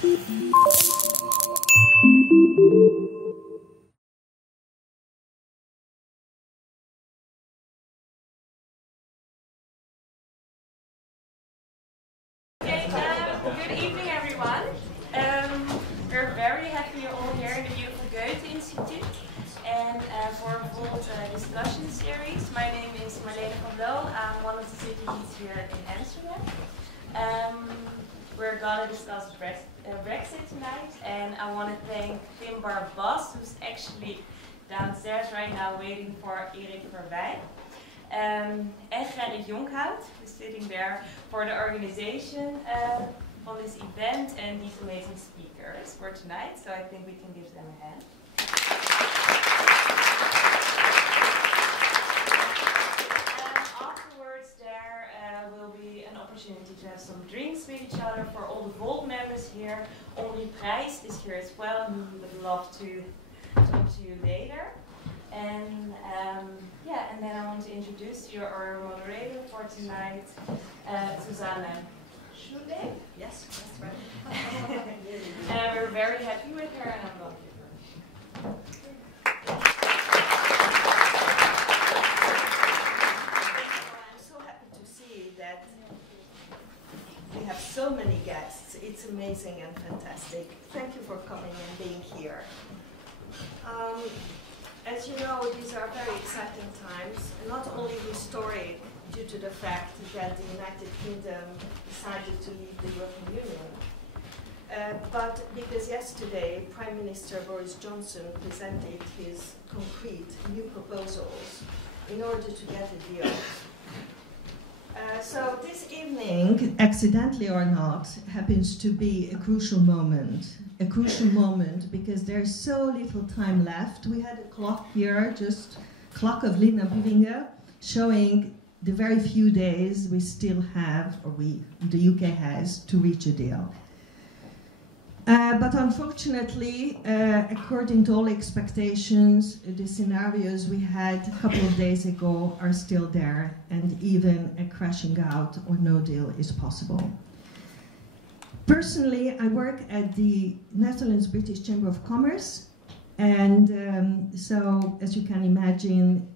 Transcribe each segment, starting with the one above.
Good evening, everyone. We're very happy you're all here in the beautiful Goethe Institute and for Volt discussion series. My name is Marlene van Loon. I'm one of the city leads here in Amsterdam. We're going to discuss Brexit tonight, and I want to thank Tim Barbas, who's actually downstairs right now waiting for Erik Varwijk. And Gerrit Jonkhout, who's sitting there for the organization on this event and these amazing speakers for tonight. So I think we can give them a hand. Afterwards there will be an opportunity to have some drinks with each other for all the Volt members here. Henri Prijs is here as well, and we would love to talk to you later. And yeah, and then I want to introduce you our moderator for tonight, Suzanne. Sule? Yes, that's right. And we're very happy with her, and I'm loving her. I'm so happy to see that we have so many guests. It's amazing and fantastic. Thank you for coming and being here. As you know, these are very exciting times, not only historic due to the fact that the United Kingdom decided to leave the European Union, but because yesterday Prime Minister Boris Johnson presented his concrete new proposals in order to get a deal. So this evening, accidentally or not, happens to be a crucial moment. A crucial moment because there's so little time left. We had a clock here, just clock of Lina Bivingen, showing the very few days we still have, or the UK has, to reach a deal. But unfortunately, according to all expectations, the scenarios we had a couple of days ago are still there, and even a crashing out or no deal is possible. Personally, I work at the Netherlands British Chamber of Commerce, and so, as you can imagine,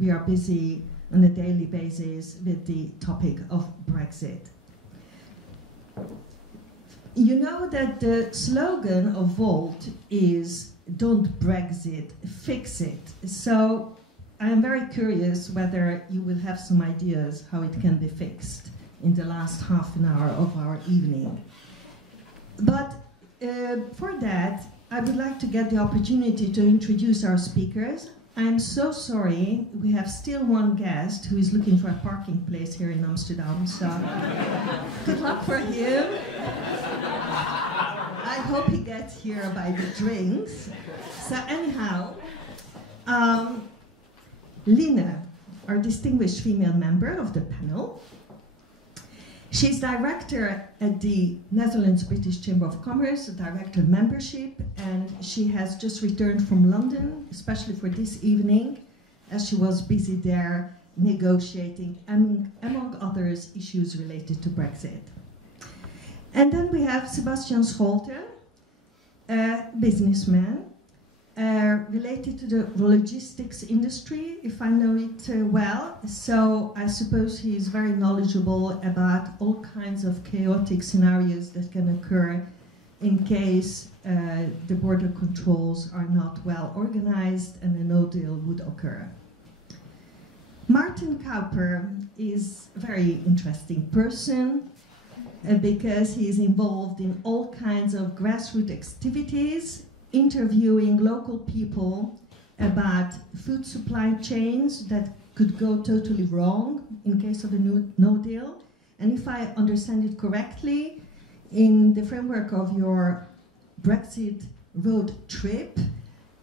we are busy on a daily basis with the topic of Brexit. You know that the slogan of Volt is "Don't Brexit, fix it." So I am very curious whether you will have some ideas how it can be fixed in the last half an hour of our evening. But for that, I would like to get the opportunity to introduce our speakers. I'm so sorry, we have still one guest who is looking for a parking place here in Amsterdam, so good luck for him. I hope he gets here by the drinks. So anyhow, Lina, our distinguished female member of the panel. She's director at the Netherlands British Chamber of Commerce, director membership, and she has just returned from London, especially for this evening, as she was busy there negotiating, among others, issues related to Brexit. And then we have Sebastiaan Scholte, a businessman, related to the logistics industry, if I know it well. So I suppose he is very knowledgeable about all kinds of chaotic scenarios that can occur in case the border controls are not well organized and a no deal would occur. Maarten Kuiper is a very interesting person because he is involved in all kinds of grassroots activities, interviewing local people about food supply chains that could go totally wrong in case of a no deal. And if I understand it correctly, in the framework of your Brexit road trip,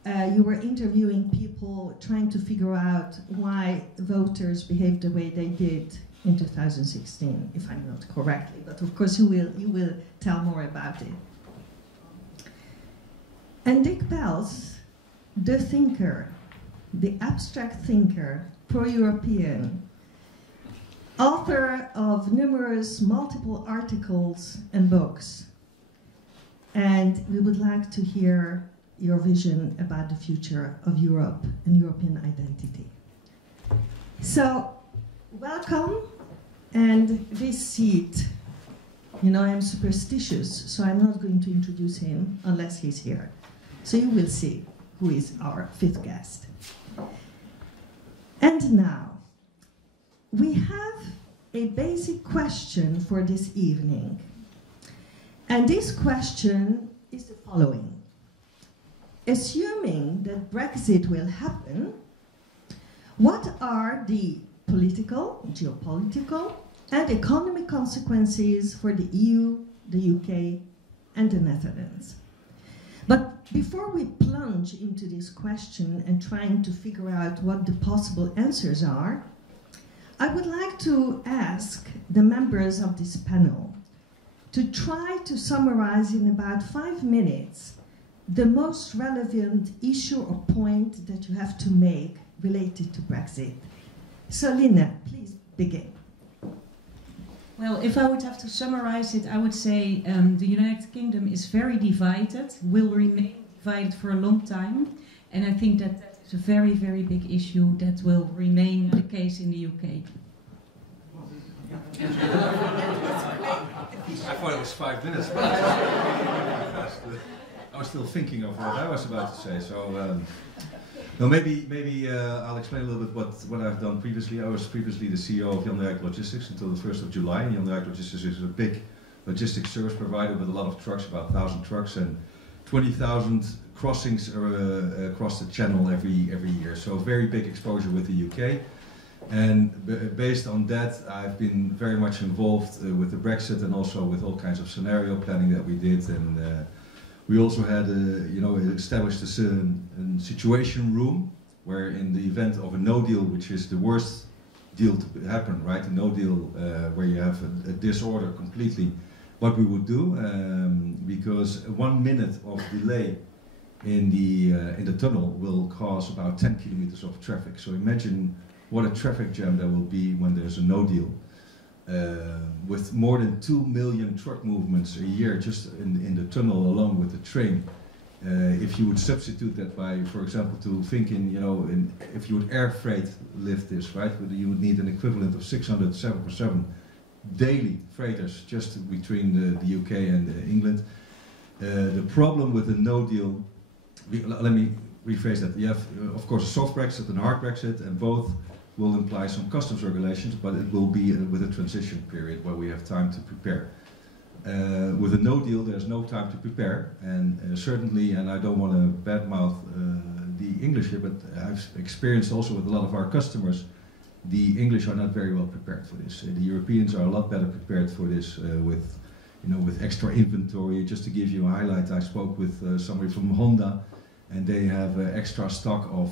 you were interviewing people trying to figure out why voters behaved the way they did in 2016, if I know it correctly. But of course you will tell more about it. And Dick Pels, the thinker, the abstract thinker, pro-European, author of numerous multiple articles and books, and we would like to hear your vision about the future of Europe and European identity. So, welcome, and this seat, you know, I'm superstitious, so I'm not going to introduce him unless he's here. So you will see who is our fifth guest. And now, we have a basic question for this evening. And this question is the following. Assuming that Brexit will happen, what are the political, geopolitical, and economic consequences for the EU, the UK, and the Netherlands? But before we plunge into this question and trying to figure out what the possible answers are, I would like to ask the members of this panel to try to summarize in about 5 minutes the most relevant issue or point that you have to make related to Brexit. So, Lina, please begin. Well, if I would have to summarize it, I would say the United Kingdom is very divided, will remain divided for a long time, and I think that that is a very, very big issue that will remain the case in the UK. I thought it was 5 minutes. I was still thinking of what I was about to say, so no, maybe I'll explain a little bit what I've done previously. I was previously the CEO of Untitled Logistics until the 1st of July. Untitled Logistics is a big logistics service provider with a lot of trucks, about 1,000 trucks, and 20,000 crossings across the channel every year. So very big exposure with the UK. And based on that, I've been very much involved with the Brexit and also with all kinds of scenario planning that we did. And we also had, established a situation room where, in the event of a no deal, which is the worst deal to happen, right? A no deal where you have a disorder completely, what we would do, because 1 minute of delay in the tunnel will cause about 10 kilometers of traffic. So imagine what a traffic jam there will be when there's a no deal. With more than 2 million truck movements a year just in the tunnel alone with the train. If you would substitute that by, for example, to thinking, if you would air freight lift this, right, you would need an equivalent of 600, 747 daily freighters just between the UK and England. The problem with the no deal, let me rephrase that. You have, of course, a soft Brexit and a hard Brexit, and both will imply some customs regulations, but it will be with a transition period where we have time to prepare. With a no deal, there's no time to prepare, and certainly, and I don't want to badmouth the English here, but I've experienced also with a lot of our customers, the English are not very well prepared for this. The Europeans are a lot better prepared for this with extra inventory. Just to give you a highlight, I spoke with somebody from Honda, and they have extra stock of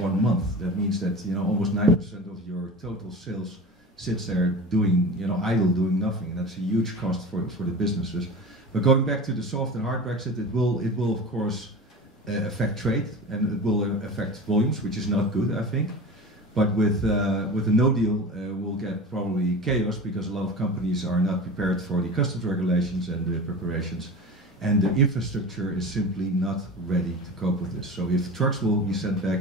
1 month. That means that almost 9% of your total sales sits there doing idle, doing nothing, and that's a huge cost for the businesses. But going back to the soft and hard Brexit, it will of course affect trade, and it will affect volumes, which is not good, I think. But with a no deal, we'll get probably chaos because a lot of companies are not prepared for the customs regulations and the preparations. And the infrastructure is simply not ready to cope with this. So if trucks will be sent back,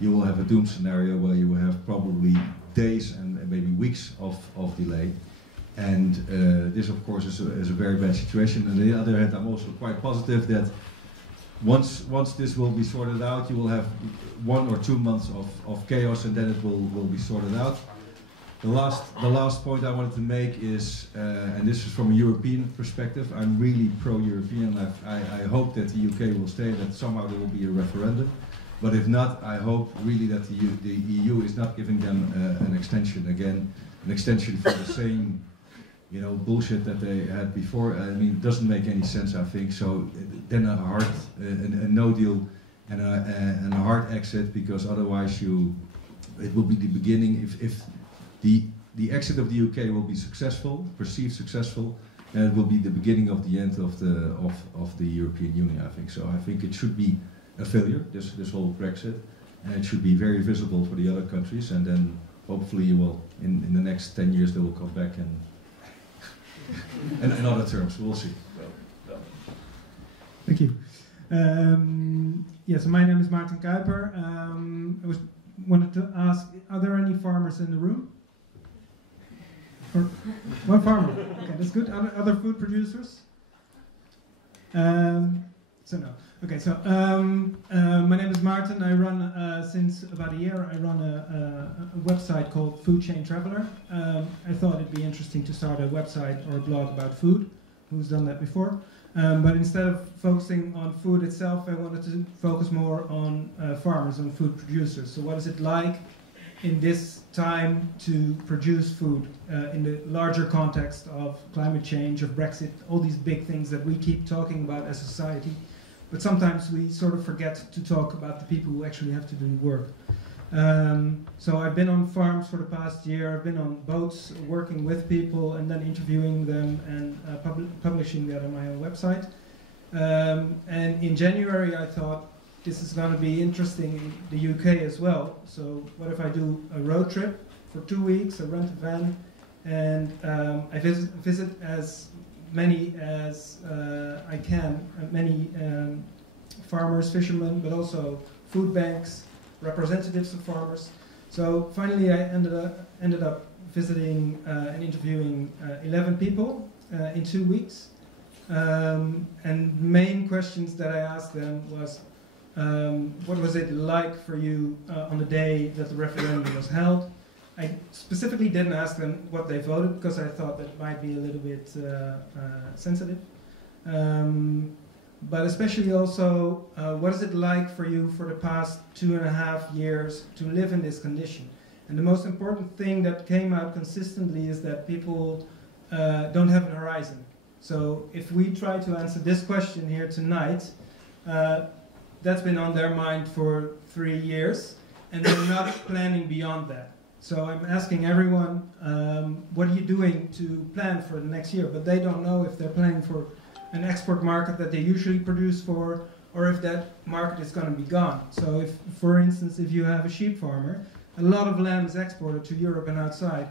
you will have a doom scenario where you will have probably days and maybe weeks of delay. And this, of course, is a very bad situation. On the other hand, I'm also quite positive that once this will be sorted out, you will have 1 or 2 months of chaos, and then it will be sorted out. The last point I wanted to make is, and this is from a European perspective, I'm really pro-European. I hope that the UK will stay, that somehow there will be a referendum. But if not, I hope really that the EU is not giving them an extension again, an extension for the same bullshit that they had before. I mean, it doesn't make any sense, I think. So then a no deal and a hard exit, because otherwise it will be the beginning. If the exit of the UK will be successful, perceived successful, and it will be the beginning of the end of the European Union, I think. So I think it should be a failure, this whole Brexit, and it should be very visible for the other countries, and then hopefully in the next 10 years they will come back and in other terms, we'll see. Thank you. So my name is Maarten Kuiper. I wanted to ask, are there any farmers in the room? Or one farmer. Okay, that's good. Other food producers? No. Okay, so my name is Maarten. I run, since about a year, I run a website called Food Chain Traveler. I thought it'd be interesting to start a website or a blog about food. Who's done that before? But instead of focusing on food itself, I wanted to focus more on farmers, on food producers. So what is it like in this time to produce food in the larger context of climate change, of Brexit, all these big things that we keep talking about as a society, but sometimes we sort of forget to talk about the people who actually have to do the work. So I've been on farms for the past year, I've been on boats working with people and then interviewing them and publishing that on my own website. And in January I thought this is going to be interesting in the UK as well. So what if I do a road trip for 2 weeks, I rent a van, and I visit as many as I can, many farmers, fishermen, but also food banks, representatives of farmers. So finally I ended up visiting and interviewing 11 people in 2 weeks. And main questions that I asked them was, what was it like for you on the day that the referendum was held? I specifically didn't ask them what they voted because I thought that might be a little bit sensitive. But especially also, what is it like for you for the past 2.5 years to live in this condition? And the most important thing that came out consistently is that people don't have an horizon. So if we try to answer this question here tonight, that's been on their mind for 3 years, and they're not planning beyond that. So I'm asking everyone, what are you doing to plan for the next year? But they don't know if they're planning for an export market that they usually produce for, or if that market is going to be gone. So if, for instance, if you have a sheep farmer, a lot of lamb is exported to Europe and outside,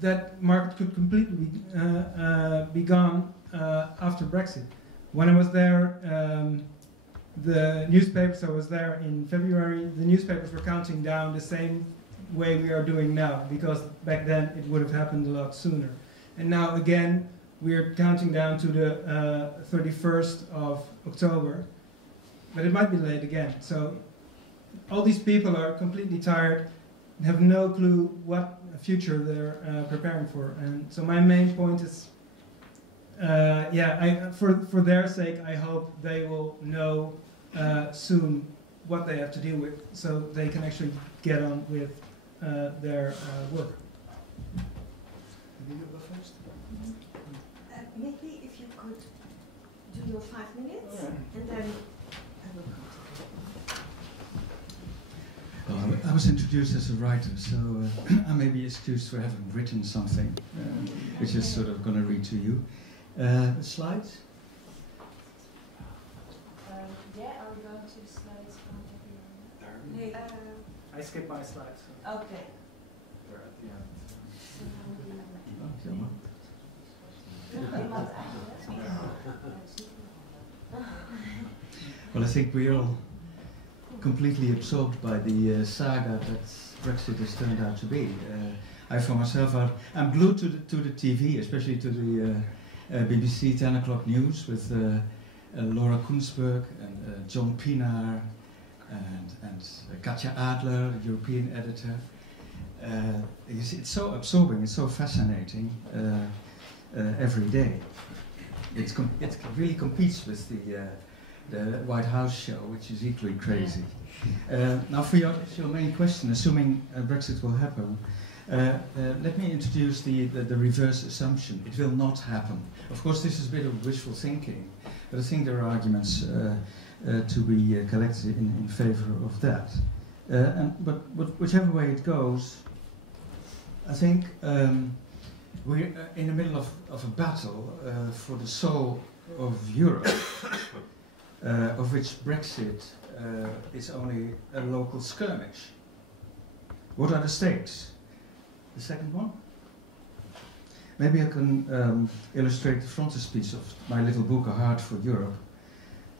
that market could completely be gone after Brexit. When I was there, the newspapers, I was there in February, the newspapers were counting down the same way we are doing now, because back then it would have happened a lot sooner. And now again, we're counting down to the 31st of October, but it might be late again. So all these people are completely tired, have no clue what future they're preparing for. And so my main point is, for their sake, I hope they will know soon what they have to deal with, so they can actually get on with their work. Will you go first? Maybe if you could do your 5 minutes, and then I will continue. Well, I was introduced as a writer, so I may be excused for having written something, which is sort of going to read to you. Slides? Are we going to the slides from everyone? I skip my slides. So. Okay. They're at the end. Well, I think we're all completely absorbed by the saga that Brexit has turned out to be. I, for myself, I'm glued to the TV, especially to the BBC 10 o'clock news with Laura Koensberg and John Pienaar and Katja Adler, European editor. You see, it's so absorbing, it's so fascinating every day. It really competes with the White House show, which is equally crazy. Now, for your main question, assuming Brexit will happen, let me introduce the reverse assumption. It will not happen. Of course, this is a bit of wishful thinking, but I think there are arguments to be collected in favor of that. But whichever way it goes, I think we're in the middle of a battle for the soul of Europe, of which Brexit is only a local skirmish. What are the stakes? The second one? Maybe I can illustrate the frontispiece of my little book, A Heart for Europe.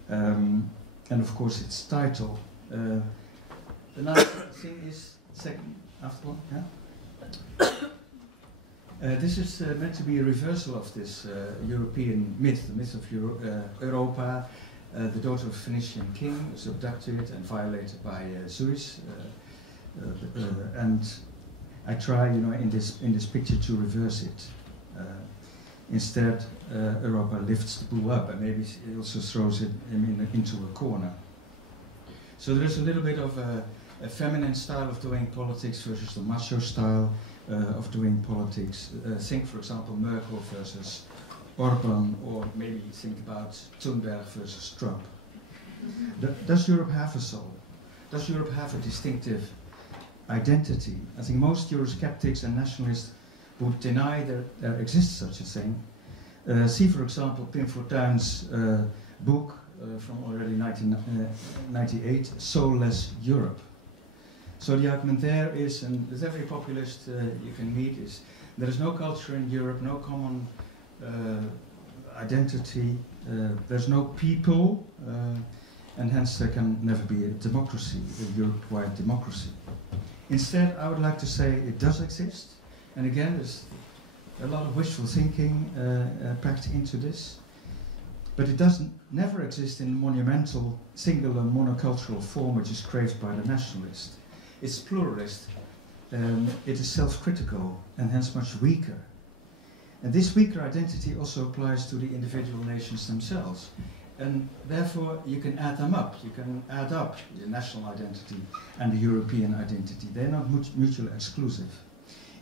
and of course its title. The nice thing is, second, after one, yeah? This is meant to be a reversal of this European myth, the myth of Europa. The daughter of a Phoenician king was abducted and violated by Zeus, and I try, in this picture, to reverse it. Instead, Europa lifts the bull up, and maybe it also throws it into a corner. So there is a little bit of a feminine style of doing politics versus the macho style of doing politics. Think, for example, Merkel versus Orban, or maybe think about Thunberg versus Trump. Does Europe have a soul? Does Europe have a distinctive identity? I think most Eurosceptics and nationalists would deny that there exists such a thing. See, for example, Pim Fortuyn's book from already 1998, Soulless Europe. So the argument there is, and with every populist you can meet, is there is no culture in Europe, no common identity, there's no people, and hence there can never be a democracy, a Europe-wide democracy. Instead, I would like to say it does exist, and again, there's a lot of wishful thinking packed into this, but it doesn't never exist in the monumental, singular, monocultural form which is craved by the nationalist. It's pluralist, it is self-critical, and hence much weaker. And this weaker identity also applies to the individual nations themselves. And therefore, you can add them up. You can add up the national identity and the European identity. They're not mutually exclusive.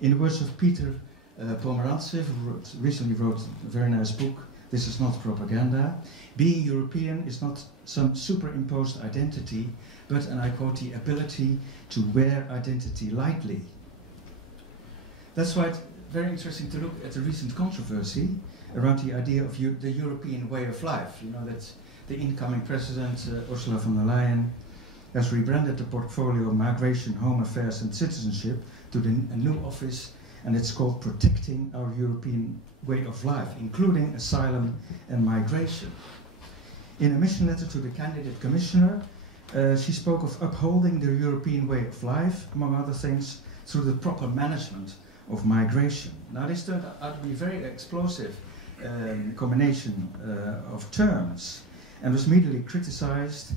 In the words of Peter Pomerantsev, who recently wrote a very nice book, This is Not Propaganda, being European is not some superimposed identity, but, and I quote, the ability to wear identity lightly. That's why it's very interesting to look at the recent controversy around the idea of the European way of life. You know that the incoming president, Ursula von der Leyen, has rebranded the portfolio of migration, home affairs and citizenship to a new office, and it's called Protecting Our European Way of Life, including asylum and migration. In a mission letter to the candidate commissioner, she spoke of upholding the European way of life, among other things, through the proper management of migration. Now this turned out to be a very explosive combination of terms, and was immediately criticized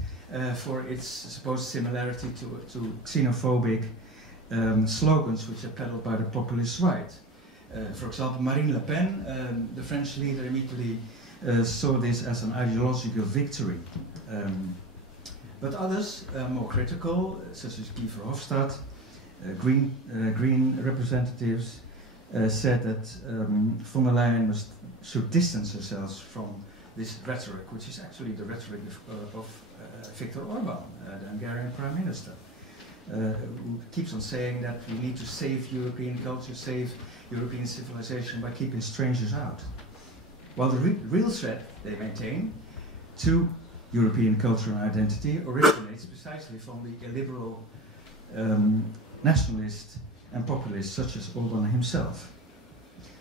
for its supposed similarity to xenophobic slogans which are peddled by the populist right. For example, Marine Le Pen, the French leader, immediately saw this as an ideological victory. But others, more critical, such as Guy Verhofstadt, Green representatives, said that von der Leyen should distance herself from this rhetoric, which is actually the rhetoric of Viktor Orban, the Hungarian Prime Minister, who keeps on saying that we need to save European culture, save European civilization by keeping strangers out. While the real threat, they maintain, to European culture and identity originates precisely from the illiberal nationalist and populist such as Orban himself.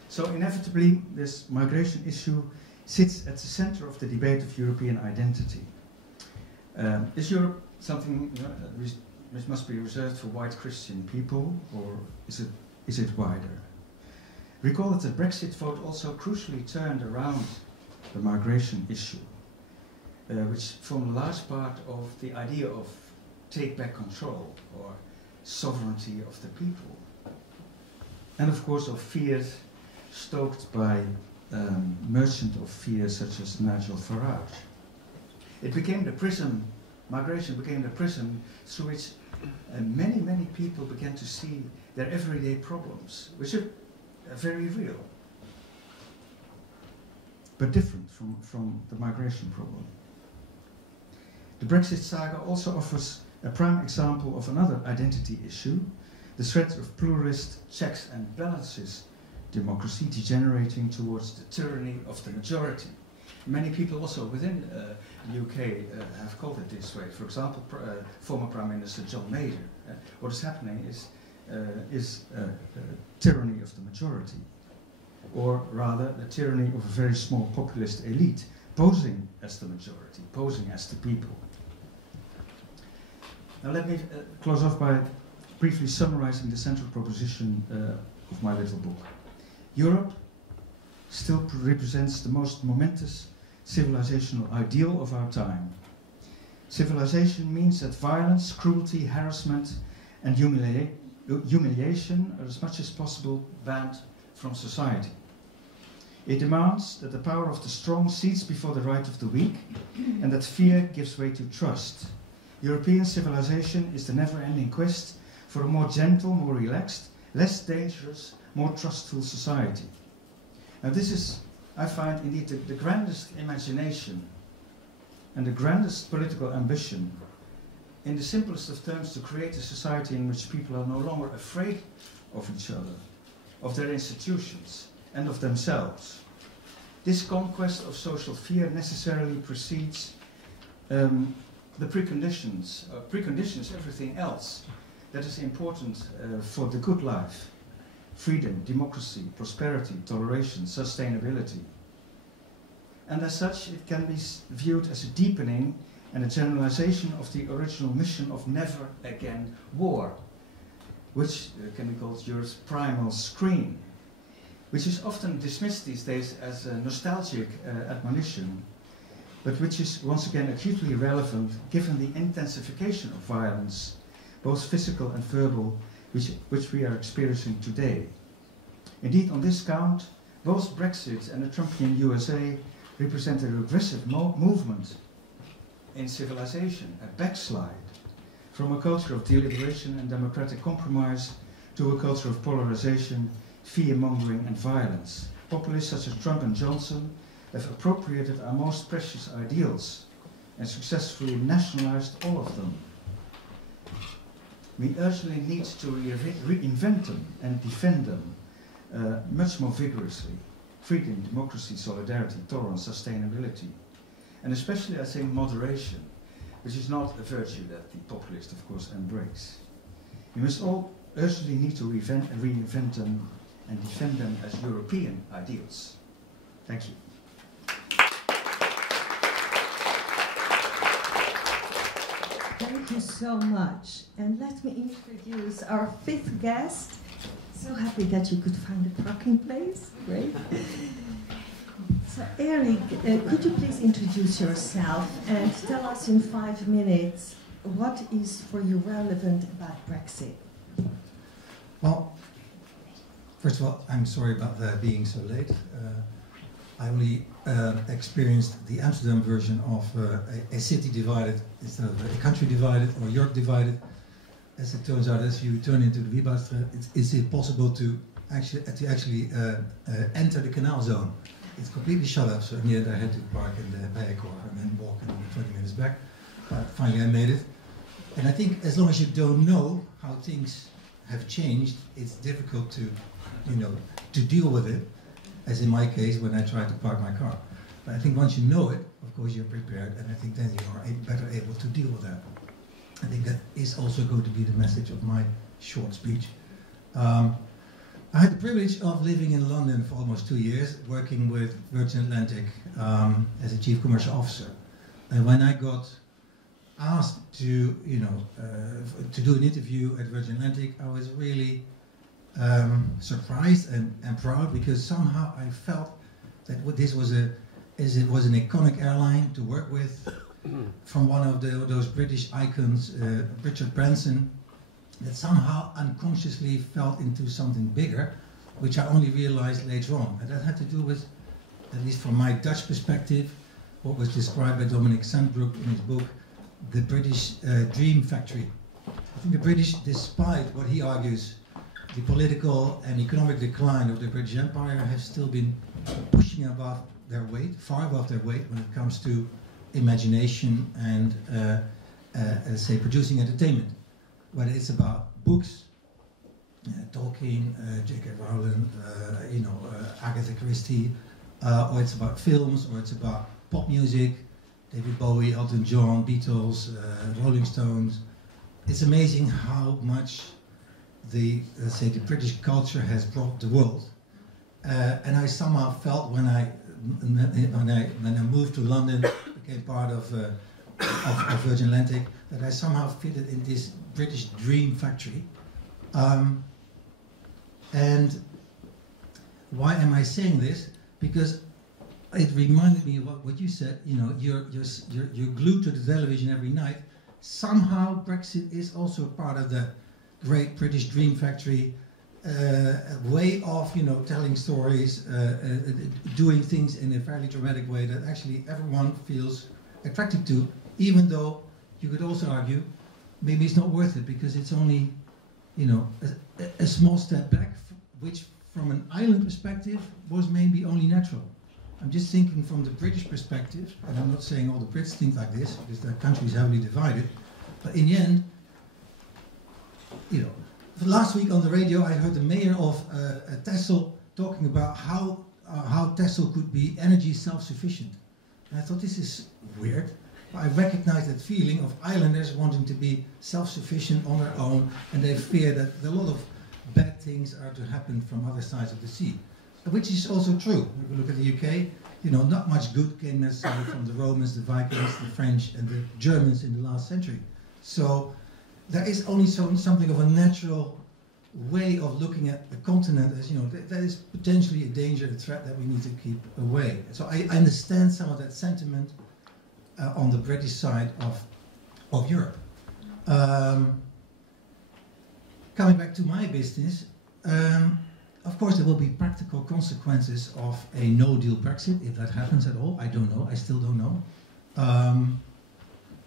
So inevitably this migration issue sits at the center of the debate of European identity. Is Europe something which must be reserved for white Christian people, or is it wider? Recall that the Brexit vote also crucially turned around the migration issue, which formed a large part of the idea of take back control or sovereignty of the people. And of course of fears stoked by merchant of fear such as Nigel Farage. It became the prism, migration became the prism through which many people began to see their everyday problems, which are very real, but different from the migration problem. The Brexit saga also offers a prime example of another identity issue, the threat of pluralist checks and balances democracy degenerating towards the tyranny of the majority. Many people also within the UK have called it this way. For example, former Prime Minister John Major. What is happening is tyranny of the majority, or rather the tyranny of a very small populist elite posing as the majority, posing as the people. Now let me close off by briefly summarizing the central proposition of my little book. Europe still represents the most momentous civilizational ideal of our time. Civilization means that violence, cruelty, harassment, and humiliation are as much as possible banned from society. It demands that the power of the strong cedes before the right of the weak, and that fear gives way to trust. European civilization is the never-ending quest for a more gentle, more relaxed, less dangerous, more trustful society. Now this is, I find, indeed the grandest imagination and the grandest political ambition, in the simplest of terms, to create a society in which people are no longer afraid of each other, of their institutions, and of themselves. This conquest of social fear necessarily precedes the preconditions everything else that is important for the good life: freedom, democracy, prosperity, toleration, sustainability. And as such, it can be viewed as a deepening and a generalization of the original mission of never again war, which can be called Europe's primal scream, which is often dismissed these days as a nostalgic admonition, but which is once again acutely relevant given the intensification of violence, both physical and verbal, which we are experiencing today. Indeed, on this count, both Brexit and the Trumpian USA represent a regressive movement in civilization, a backslide from a culture of deliberation and democratic compromise to a culture of polarization, fear-mongering and violence. Populists such as Trump and Johnson have appropriated our most precious ideals and successfully nationalized all of them. We urgently need to reinvent them and defend them much more vigorously. Freedom, democracy, solidarity, tolerance, sustainability. And especially, I think, moderation, which is not a virtue that the populists, of course, embrace. We must all urgently need to reinvent them and defend them as European ideals. Thank you. Thank you so much. And let me introduce our fifth guest. So happy that you could find a parking place. Great. So Erik, could you please introduce yourself and tell us in 5 minutes what is for you relevant about Brexit? Well, first of all, I'm sorry about being so late. I only experienced the Amsterdam version of a city divided instead of a country divided or Europe divided. As it turns out, as you turn into the Wiebaasstraat, it's impossible to actually enter the canal zone. It's completely shut up, so in the end I had to park in the Bijenkorf and then walk another 20 minutes back. But finally I made it. And I think as long as you don't know how things have changed, it's difficult to, to deal with it, as in my case when I tried to park my car. But I think once you know it, of course you're prepared, and I think then you are better able to deal with that. I think that is also going to be the message of my short speech. I had the privilege of living in London for almost 2 years, working with Virgin Atlantic as a chief commercial officer. And when I got asked to, to do an interview at Virgin Atlantic, I was really surprised and proud, because somehow I felt that this was an iconic airline to work with, from one of those British icons, Richard Branson, that somehow unconsciously fell into something bigger, which I only realized later on. And that had to do with, at least from my Dutch perspective, what was described by Dominic Sandbrook in his book, the British Dream Factory. I think the British, despite what he argues, the political and economic decline of the British Empire, have still been pushing above their weight, far above their weight, when it comes to imagination and, let's say, producing entertainment. Whether it's about books, Tolkien, J.K. Rowling, Agatha Christie, or it's about films, or it's about pop music, David Bowie, Elton John, Beatles, Rolling Stones. It's amazing how much the British culture has brought the world. And I somehow felt when I when I moved to London, became part of Virgin Atlantic, that I somehow fitted in this British dream factory. And why am I saying this? Because it reminded me of what you said. You know, you're glued to the television every night. Somehow Brexit is also part of the great British dream factory, a way of, you know, telling stories, doing things in a fairly dramatic way that actually everyone feels attracted to, even though you could also argue maybe it's not worth it because it's only, you know, a small step back, which from an island perspective was maybe only natural. I'm just thinking from the British perspective, and I'm not saying all the Brits think like this, because their country is heavily divided, but in the end, you know, last week on the radio I heard the mayor of Texel talking about how Texel could be energy self-sufficient. And I thought, this is weird. But I recognize that feeling of islanders wanting to be self-sufficient on their own, and they fear that a lot of bad things are to happen from other sides of the sea. Which is also true. If you look at the UK, you know, not much good came necessarily from the Romans, the Vikings, the French, and the Germans in the last century. So there is only something of a natural way of looking at the continent as, you know, that is potentially a danger, a threat that we need to keep away. So I understand some of that sentiment on the British side of Europe. Coming back to my business, of course, there will be practical consequences of a no-deal Brexit, if that happens at all. I don't know. I still don't know.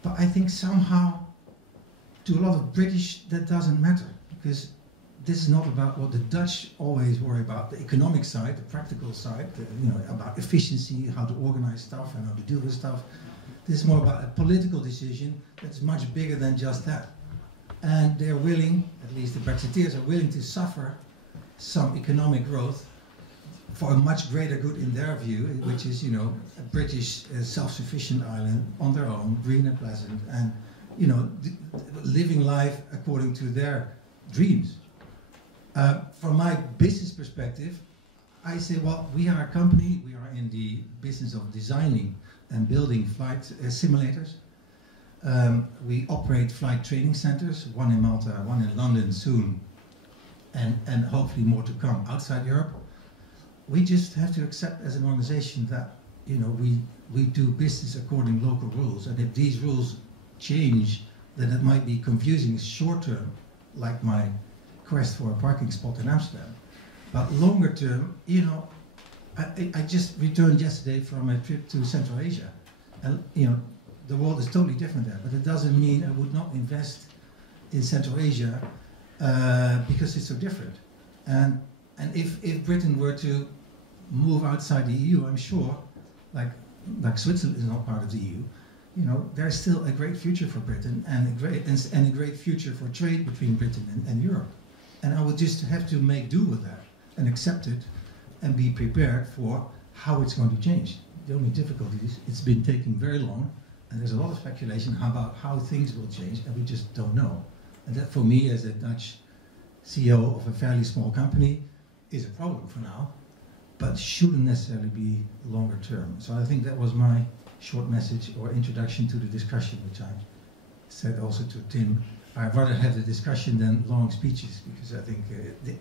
But I think somehow, to a lot of British, that doesn't matter, because this is not about what the Dutch always worry about, the economic side, the practical side, you know, about efficiency, how to organize stuff and how to deal with stuff. This is more about a political decision that's much bigger than just that. And they're willing, at least the Brexiteers are willing to suffer some economic growth for a much greater good in their view, which is, you know, a British self-sufficient island on their own, green and pleasant, and, you know, living life according to their dreams. From my business perspective, I say, well, we are a company, we are in the business of designing and building flight simulators. We operate flight training centers, one in Malta, one in London soon, and hopefully more to come outside Europe. We just have to accept as an organization that, you know, we do business according to local rules, and if these rules change, then it might be confusing short term, like my quest for a parking spot in Amsterdam. But longer term, you know, I just returned yesterday from a trip to Central Asia, and, you know, the world is totally different there, but it doesn't mean I would not invest in Central Asia because it's so different. And if Britain were to move outside the EU, I'm sure, like Switzerland is not part of the EU, you know, there's still a great future for Britain and a great future for trade between Britain and Europe. And I would just have to make do with that and accept it and be prepared for how it's going to change. The only difficulty is it's been taking very long, and there's a lot of speculation about how things will change, and we just don't know. And that, for me, as a Dutch CEO of a fairly small company, is a problem for now, but shouldn't necessarily be longer term. So I think that was my short message or introduction to the discussion, which I said also to Tim. I'd rather have the discussion than long speeches, because I think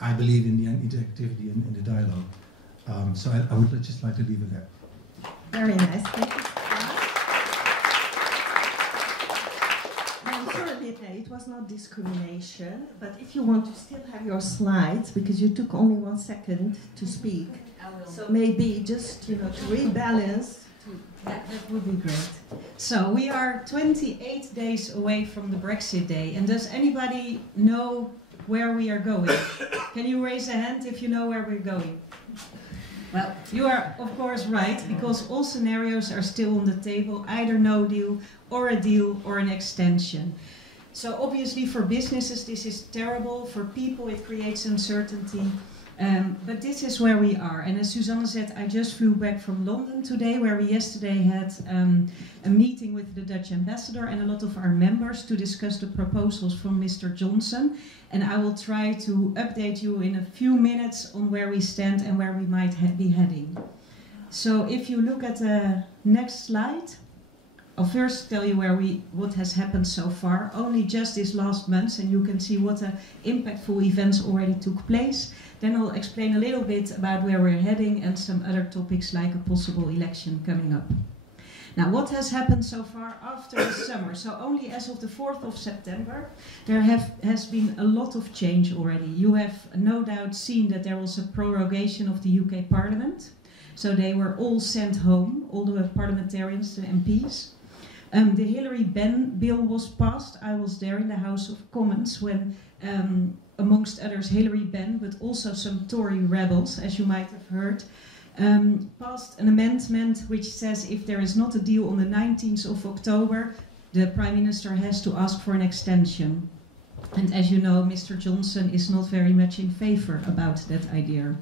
I believe in the interactivity and in the dialogue. So I would just like to leave it there. Very nice. Thank you. I'm sorry, it was not discrimination, but if you want to still have your slides, because you took only 1 second to speak, so maybe just, you know, to rebalance. That would be great. So we are 28 days away from the Brexit day, and does anybody know where we are going? Can you raise a hand if you know where we're going? Well, you are of course right, because all scenarios are still on the table, either no deal or an extension. So obviously for businesses this is terrible, for people it creates uncertainty. But this is where we are. And as Suzanne said, I just flew back from London today, where we yesterday had a meeting with the Dutch ambassador and a lot of our members to discuss the proposals from Mr. Johnson. And I will try to update you in a few minutes on where we stand and where we might be heading. So if you look at the next slide, I'll first tell you what has happened so far, only just this last month, and you can see what impactful events already took place. Then I'll explain a little bit about where we're heading and some other topics like a possible election coming up. Now, what has happened so far after the summer? So only as of the 4th of September, there has been a lot of change already. You have no doubt seen that there was a prorogation of the UK Parliament. So they were all sent home, all the parliamentarians, the MPs. The Hillary Benn bill was passed. I was there in the House of Commons when, amongst others, Hillary Benn, but also some Tory rebels, as you might have heard, passed an amendment which says if there is not a deal on the 19th of October, the Prime Minister has to ask for an extension. And as you know, Mr. Johnson is not very much in favour about that idea.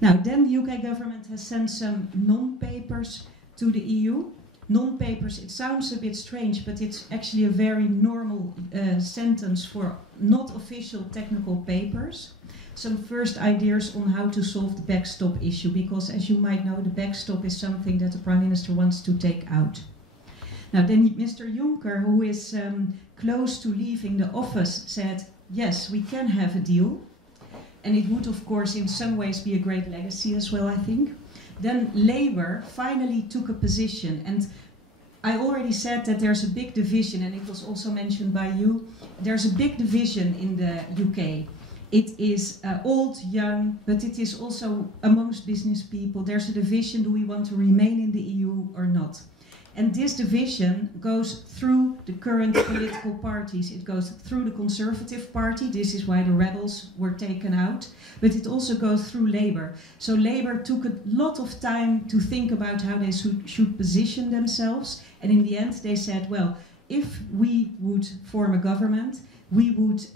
Now, then the UK government has sent some non-papers to the EU. Non-papers, it sounds a bit strange, but it's actually a very normal sentence for not official technical papers. Some first ideas on how to solve the backstop issue, because as you might know, the backstop is something that the Prime Minister wants to take out. Now then Mr. Juncker, who is close to leaving the office, said, yes, we can have a deal. And it would, of course, in some ways be a great legacy as well, I think. Then Labour finally took a position, and I already said that there's a big division, and it was also mentioned by you. There's a big division in the UK. It is old, young, but it is also amongst business people. There's a division, do we want to remain in the EU or not? And this division goes through the current political parties. It goes through the Conservative Party. This is why the rebels were taken out. But it also goes through Labour. So Labour took a lot of time to think about how they should position themselves. And in the end they said, well, if we would form a government, we would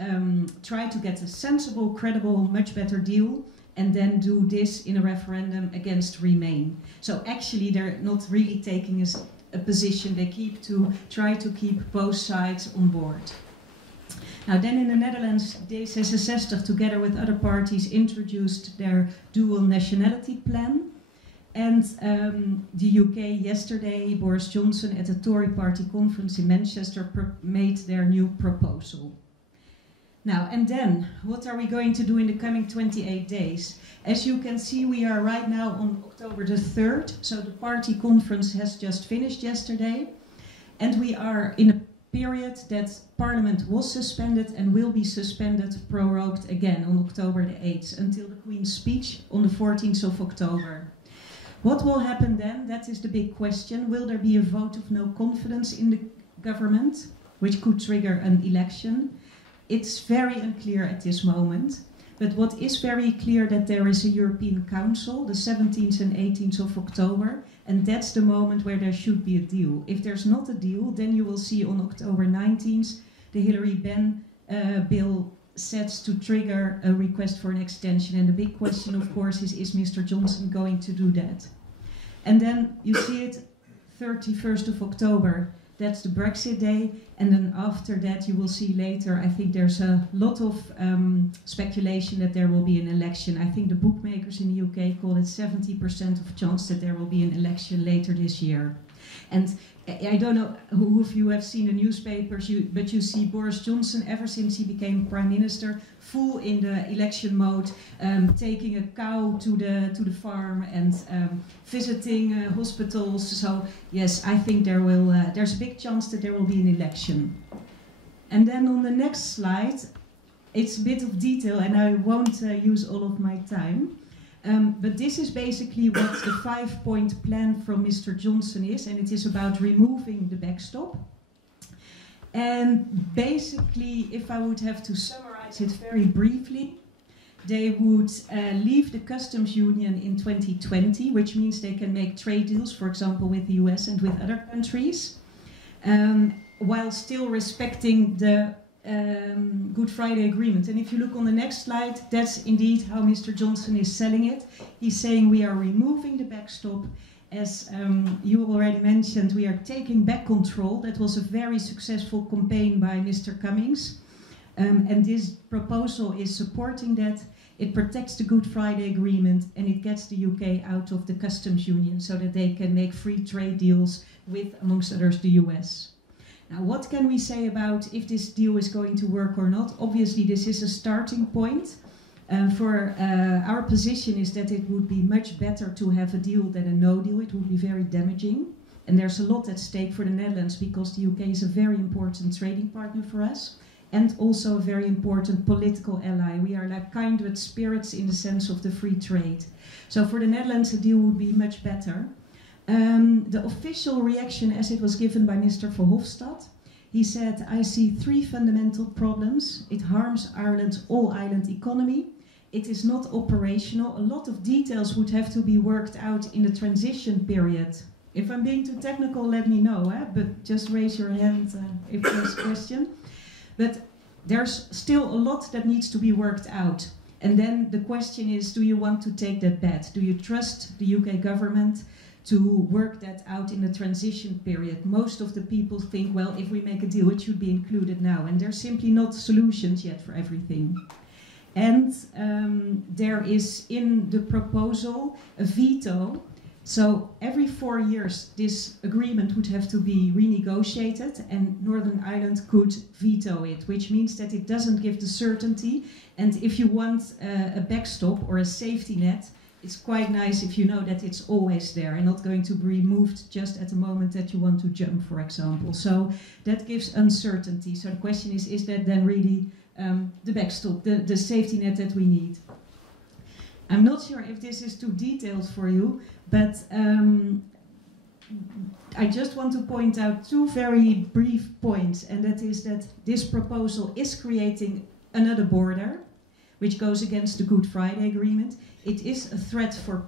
try to get a sensible, credible, much better deal, and then do this in a referendum against Remain. So actually they're not really taking a position. They try to keep both sides on board. Now then in the Netherlands, D66 together with other parties introduced their dual nationality plan. And the UK yesterday, Boris Johnson at a Tory party conference in Manchester made their new proposal. Now, and then, what are we going to do in the coming 28 days? As you can see, we are right now on October the 3rd, so the party conference has just finished yesterday, and we are in a period that Parliament was suspended and will be suspended, prorogued again on October the 8th, until the Queen's speech on the 14th of October. What will happen then? That is the big question. Will there be a vote of no confidence in the government, which could trigger an election? It's very unclear at this moment, but what is very clear that there is a European Council, the 17th and 18th of October, and that's the moment where there should be a deal. If there's not a deal, then you will see on October 19th the Hillary Benn bill sets to trigger a request for an extension, and the big question, of course, is Mr. Johnson going to do that? And then you see it, 31st of October, that's the Brexit day, and then after that you will see later, I think there's a lot of speculation that there will be an election. I think the bookmakers in the UK call it 70% of chance that there will be an election later this year. And I don't know who of you have seen the newspapers, but you see Boris Johnson, ever since he became Prime Minister, full in the election mode, taking a cow to the farm and visiting hospitals. So yes, I think there's a big chance that there will be an election. And then on the next slide, it's a bit of detail, and I won't use all of my time. But this is basically what the 5-point plan from Mr. Johnson is, and it is about removing the backstop. And basically, if I would have to summarize it very briefly, they would leave the customs union in 2020, which means they can make trade deals, for example, with the US and with other countries, while still respecting the Good Friday Agreement. And if you look on the next slide, that's indeed how Mr. Johnson is selling it. He's saying we are removing the backstop. As you already mentioned, we are taking back control. That was a very successful campaign by Mr. Cummings. And this proposal is supporting that. it protects the Good Friday Agreement, and it gets the UK out of the customs union so that they can make free trade deals with, amongst others, the US. Now, what can we say about if this deal is going to work or not? Obviously, this is a starting point. Our position is that it would be much better to have a deal than a no deal. It would be very damaging. And there's a lot at stake for the Netherlands because the UK is a very important trading partner for us and also a very important political ally. We are like kindred spirits in the sense of the free trade. So for the Netherlands, a deal would be much better. The official reaction as it was given by Mr. Verhofstadt, he said, I see 3 fundamental problems. It harms Ireland's all-island economy. It is not operational. A lot of details would have to be worked out in the transition period. If I'm being too technical, let me know, but just raise your hand if there's a question. But there's still a lot that needs to be worked out. And then the question is, do you want to take that bet? Do you trust the UK government to work that out in the transition period? Most of the people think, well, if we make a deal, it should be included now. And there's simply not solutions yet for everything. And there is in the proposal a veto. So every 4 years, this agreement would have to be renegotiated and Northern Ireland could veto it, which means that it doesn't give the certainty. And if you want a backstop or a safety net, it's quite nice if you know that it's always there and not going to be removed just at the moment that you want to jump, for example. So that gives uncertainty. So the question is that then really the backstop, the safety net that we need? I'm not sure if this is too detailed for you, but I just want to point out 2 very brief points, and that is that this proposal is creating another border, which goes against the Good Friday Agreement. It is a threat for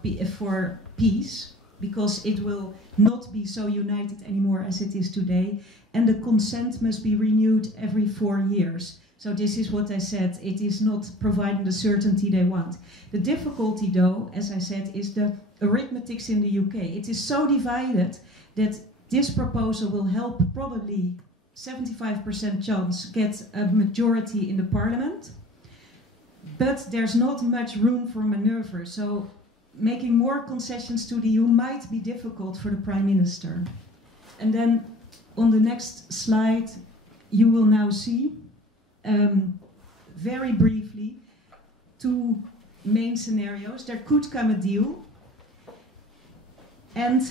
peace, because it will not be so united anymore as it is today, and the consent must be renewed every 4 years. So this is what I said, it is not providing the certainty they want. The difficulty though, as I said, is the arithmetics in the UK. It is so divided that this proposal will help probably 75% chance get a majority in the parliament, but there's not much room for maneuver. So making more concessions to the EU might be difficult for the Prime Minister. And then on the next slide, you will now see very briefly 2 main scenarios. There could come a deal, and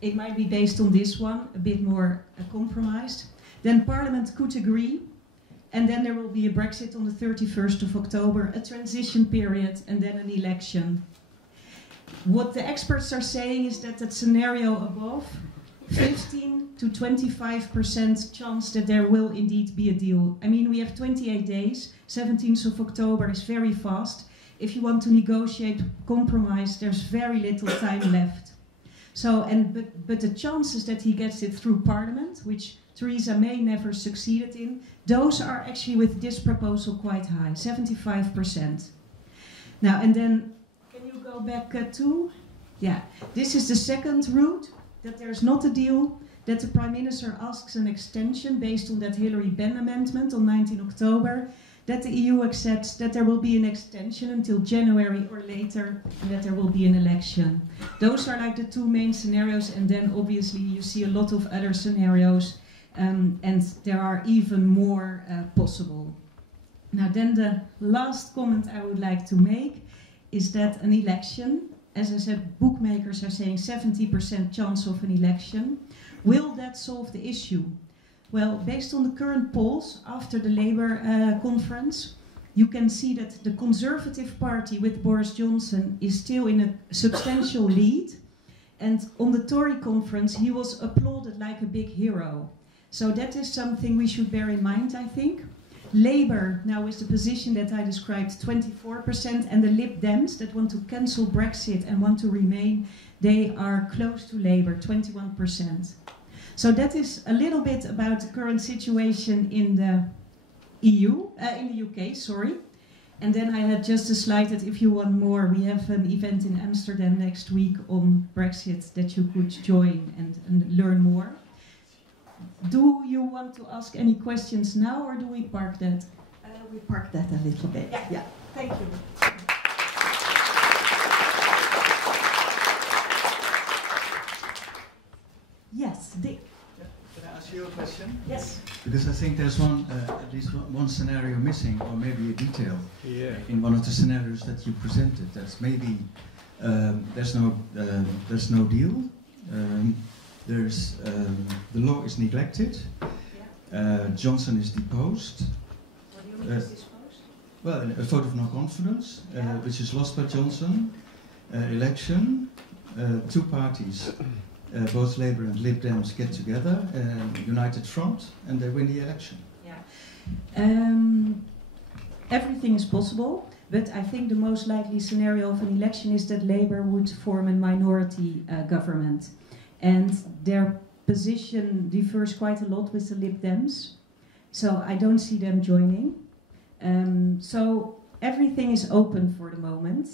it might be based on this one, a bit more compromised. Then Parliament could agree, and then there will be a Brexit on the 31st of October, a transition period, and then an election. What the experts are saying is that that scenario above, 15 to 25% chance that there will indeed be a deal. I mean, we have 28 days, 17th of October is very fast. If you want to negotiate compromise, there's very little time left. So, but the chances that he gets it through Parliament, which Theresa May never succeeded in, those are actually with this proposal quite high, 75%. Now, and then, can you go back to? Yeah, this is the second route, that there's not a deal, that the Prime Minister asks an extension based on that Hillary Benn amendment on 19 October, that the EU accepts that there will be an extension until January or later, and that there will be an election. Those are like the 2 main scenarios, and then obviously you see a lot of other scenarios, and there are even more possible. Now then, the last comment I would like to make is that an election, as I said, bookmakers are saying 70% chance of an election. Will that solve the issue? Well, based on the current polls after the Labour conference, you can see that the Conservative Party with Boris Johnson is still in a substantial lead. And on the Tory conference, he was applauded like a big hero. So that is something we should bear in mind, I think. Labour now is the position that I described, 24%, and the Lib Dems that want to cancel Brexit and want to remain, they are close to Labour, 21%. So that is a little bit about the current situation in the EU, in the UK, sorry. And then I had just a slide that if you want more, we have an event in Amsterdam next week on Brexit that you could join and learn more. Do you want to ask any questions now, or do we park that? We park that a little bit. Yeah. Yeah. Thank you. question? Yes. Because I think there's at least one scenario missing, or maybe a detail in one of the scenarios that you presented. That's maybe there's no deal. The law is neglected. Johnson is deposed. What do you mean is disposed? Well, a vote of no confidence, which is lost by Johnson. Election. Two parties, both Labour and Lib Dems, get together, united front, and they win the election. Everything is possible, but I think the most likely scenario of an election is that Labour would form a minority government, and their position differs quite a lot with the Lib Dems, so I don't see them joining. So everything is open for the moment.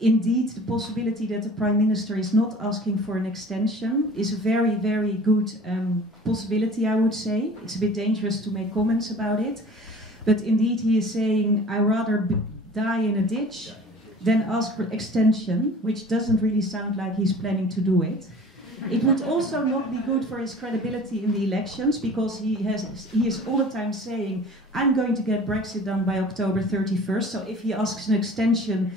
Indeed, the possibility that the Prime Minister is not asking for an extension is a very, very good possibility, I would say. It's a bit dangerous to make comments about it. But indeed, he is saying, I rather die in a ditch than ask for extension, which doesn't really sound like he's planning to do it. It would also not be good for his credibility in the elections, because he is all the time saying, I'm going to get Brexit done by October 31st. So if he asks an extension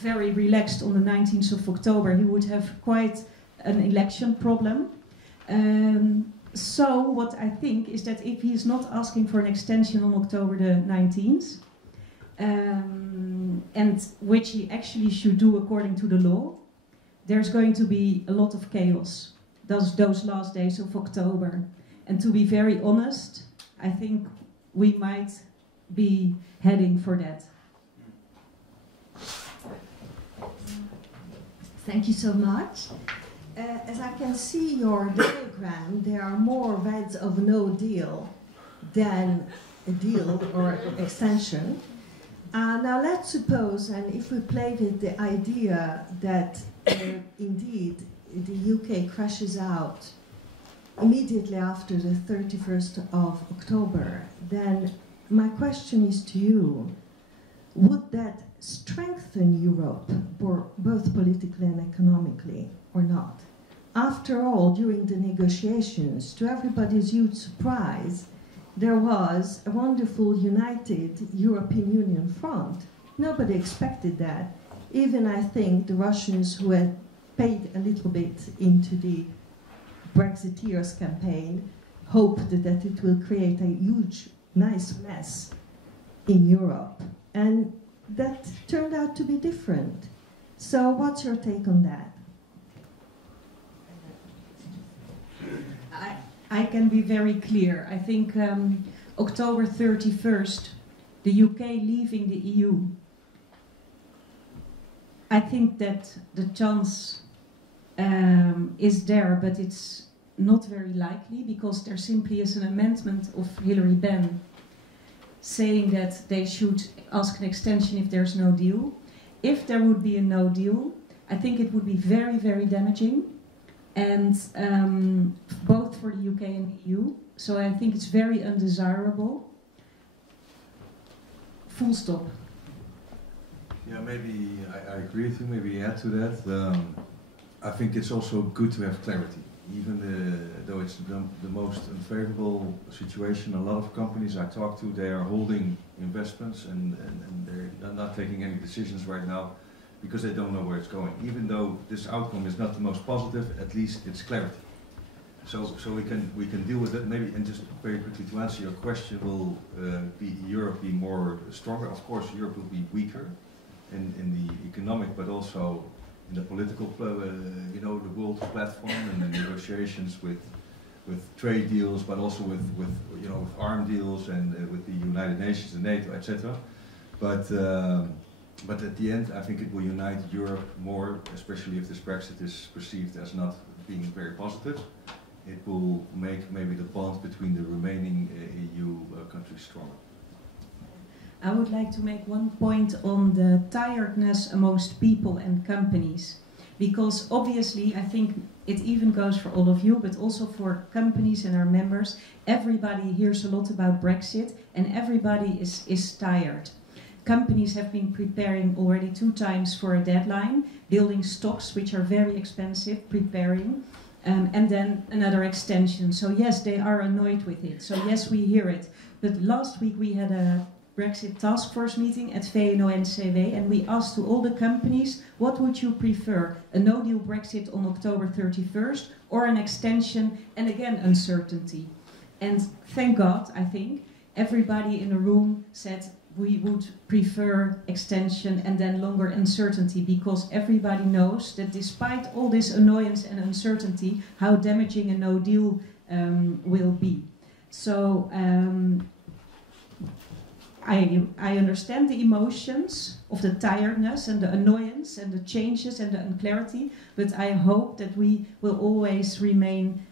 very relaxed on the 19th of October, he would have quite an election problem. So what I think is that if he's not asking for an extension on October the 19th, and which he actually should do according to the law, there's going to be a lot of chaos those last days of October. And to be very honest, I think we might be heading for that. Thank you so much. As I can see your diagram, there are more reds of no deal than a deal or extension. Now let's suppose, and if we play with the idea that indeed the UK crashes out immediately after the 31st of October, then my question is to you, would that strengthen Europe, both politically and economically, or not? After all, during the negotiations, to everybody's huge surprise, there was a wonderful united European Union front. Nobody expected that. Even, I think, the Russians, who had paid a little bit into the Brexiteers campaign, hoped that it will create a huge, nice mess in Europe. And that turned out to be different. So what's your take on that? I can be very clear. I think October 31st, the UK leaving the EU, I think that the chance is there, but it's not very likely, because there simply is an amendment of Hilary Benn saying that they should ask an extension if there's no deal. If there would be a no deal, I think it would be very, very damaging, and both for the UK and the EU. So I think it's very undesirable. Full stop. Yeah, maybe I agree with you. Maybe add to that. I think it's also good to have clarity. Even though it's the most unfavorable situation, a lot of companies I talk to, they are holding investments and they're not taking any decisions right now because they don't know where it's going. Even though this outcome is not the most positive, at least it's clarity. So we can deal with it. Maybe, and just very quickly to answer your question, will Europe be more stronger? Of course, Europe will be weaker in the economic, but also in the political, the world platform and the negotiations with trade deals, but also with arm deals and with the United Nations and NATO, etc. But at the end, I think it will unite Europe more, especially if this Brexit is perceived as not being very positive. It will make maybe the bond between the remaining EU countries stronger. I would like to make one point on the tiredness amongst people and companies, because obviously I think it even goes for all of you, but also for companies and our members. Everybody hears a lot about Brexit and everybody is tired. Companies have been preparing already 2 times for a deadline, building stocks which are very expensive, preparing. And then another extension. So yes, they are annoyed with it. So yes, we hear it. But last week we had a Brexit task force meeting at VNO-NCW, and we asked to all the companies, what would you prefer? A no-deal Brexit on October 31st or an extension and again uncertainty? And thank God, I think, everybody in the room said we would prefer extension and then longer uncertainty, because everybody knows that despite all this annoyance and uncertainty, how damaging a no-deal will be. So I understand the emotions of the tiredness and the annoyance and the changes and the unclarity, but I hope that we will always remain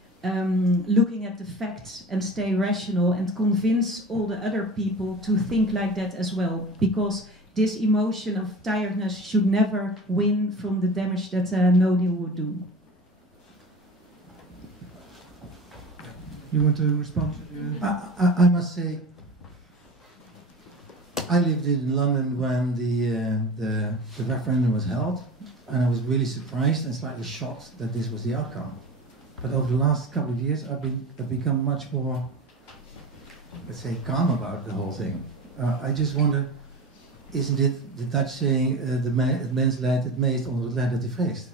looking at the facts and stay rational and convince all the other people to think like that as well, because this emotion of tiredness should never win from the damage that a no deal would do. You want to respond? I must say, I lived in London when the referendum was held, and I was really surprised and slightly shocked that this was the outcome. But over the last couple of years, I've become much more, let's say, calm about the whole thing. I just wonder, isn't it the Dutch saying, het mens leidt het meest onder het lijden dat hij vreest?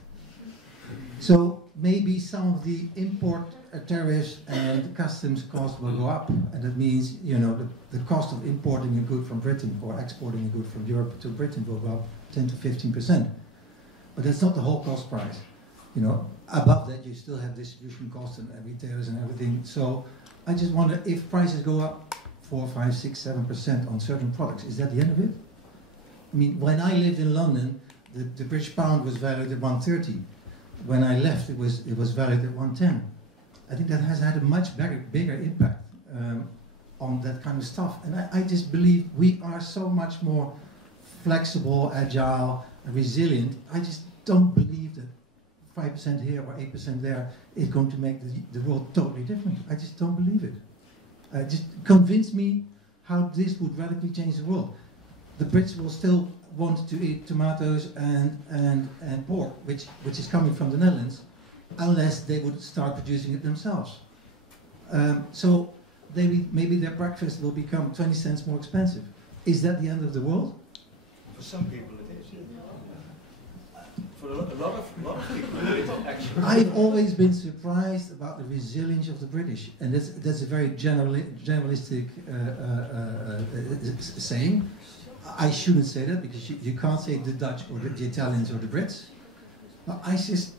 So maybe some of the import tariffs and customs cost will go up, and that means, you know, the cost of importing a good from Britain or exporting a good from Europe to Britain will go up 10 to 15%. But that's not the whole cost price. You know, above that you still have distribution costs and retailers and everything. So I just wonder, if prices go up 4, 5, 6, 7% on certain products, is that the end of it? I mean, when I lived in London, the British pound was valued at 130. When I left, it was valued at 110. I think that has had a much bigger impact on that kind of stuff. And I just believe we are so much more flexible, agile, and resilient. I just don't believe that 5% here or 8% there is going to make the world totally different. I just don't believe it. Just convince me how this would radically change the world. The Brits will still want to eat tomatoes and pork, which is coming from the Netherlands, unless they would start producing it themselves. So maybe their breakfast will become 20 cents more expensive. Is that the end of the world? For some people it is. For a lot of people, actually. I've always been surprised about the resilience of the British, and that's a very generalistic saying. I shouldn't say that, because you can't say the Dutch or the Italians or the Brits. But I just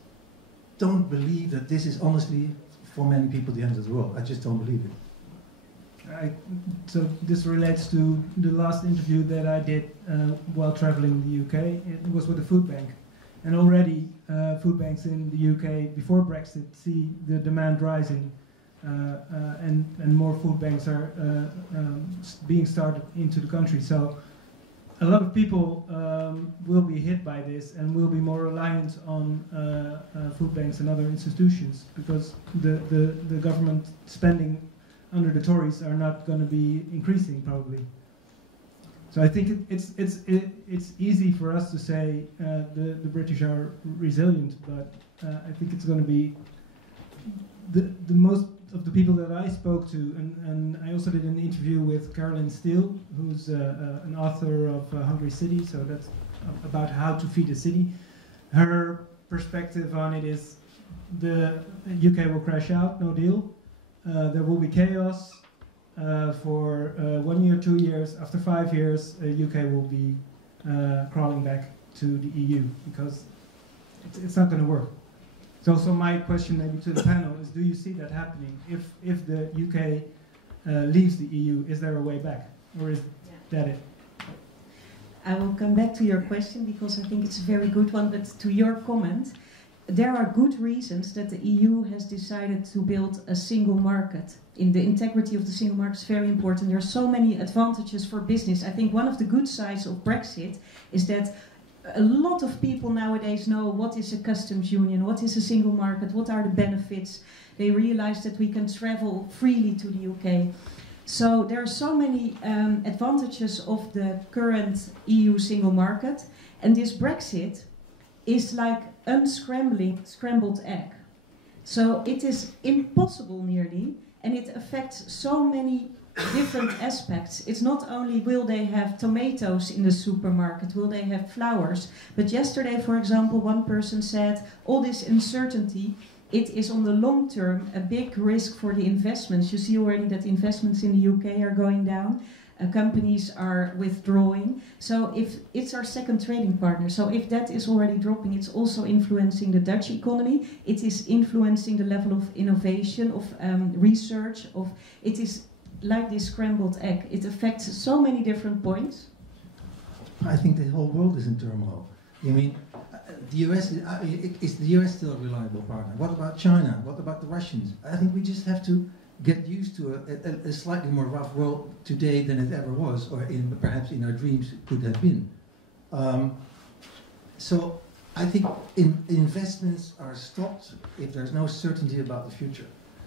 don't believe that this is honestly, for many people, the end of the world. I just don't believe it. So this relates to the last interview that I did while traveling in the UK. It was with a food bank. And already food banks in the UK before Brexit see the demand rising, and more food banks are being started into the country. So a lot of people will be hit by this and will be more reliant on food banks and other institutions, because the government spending under the Tories are not going to be increasing probably. So I think it's easy for us to say the British are resilient, but I think it's going to be the most of the people that I spoke to, and I also did an interview with Caroline Steele, who's an author of Hungry City, so that's about how to feed a city. Her perspective on it is the UK will crash out, no deal. There will be chaos. For 1 year, 2 years, after 5 years, UK will be crawling back to the EU, because it's not going to work. So my question maybe to the panel is, do you see that happening? If the UK leaves the EU, is there a way back? Or is that it? I will come back to your question, because I think it's a very good one, but to your comment, there are good reasons that the EU has decided to build a single market. In the integrity of the single market is very important. There are so many advantages for business. I think one of the good sides of Brexit is that a lot of people nowadays know what is a customs union, what is a single market, what are the benefits. They realize that we can travel freely to the UK. So there are so many advantages of the current EU single market, and this Brexit is like unscrambling scrambled egg. So it is impossible nearly, and it affects so many different aspects. It's not only will they have tomatoes in the supermarket, will they have flowers, but yesterday, for example, one person said all this uncertainty, it is on the long term a big risk for the investments. You see already that investments in the UK are going down. Companies are withdrawing. So if it's our second trading partner, so if that is already dropping, it's also influencing the Dutch economy. It is influencing the level of innovation, of research. It is like this scrambled egg. It affects so many different points. I think the whole world is in turmoil. I mean, the US is the US still a reliable partner? What about China? What about the Russians? I think we just have to get used to a slightly more rough world today than it ever was, or perhaps in our dreams it could have been. So I think investments are stopped if there's no certainty about the future.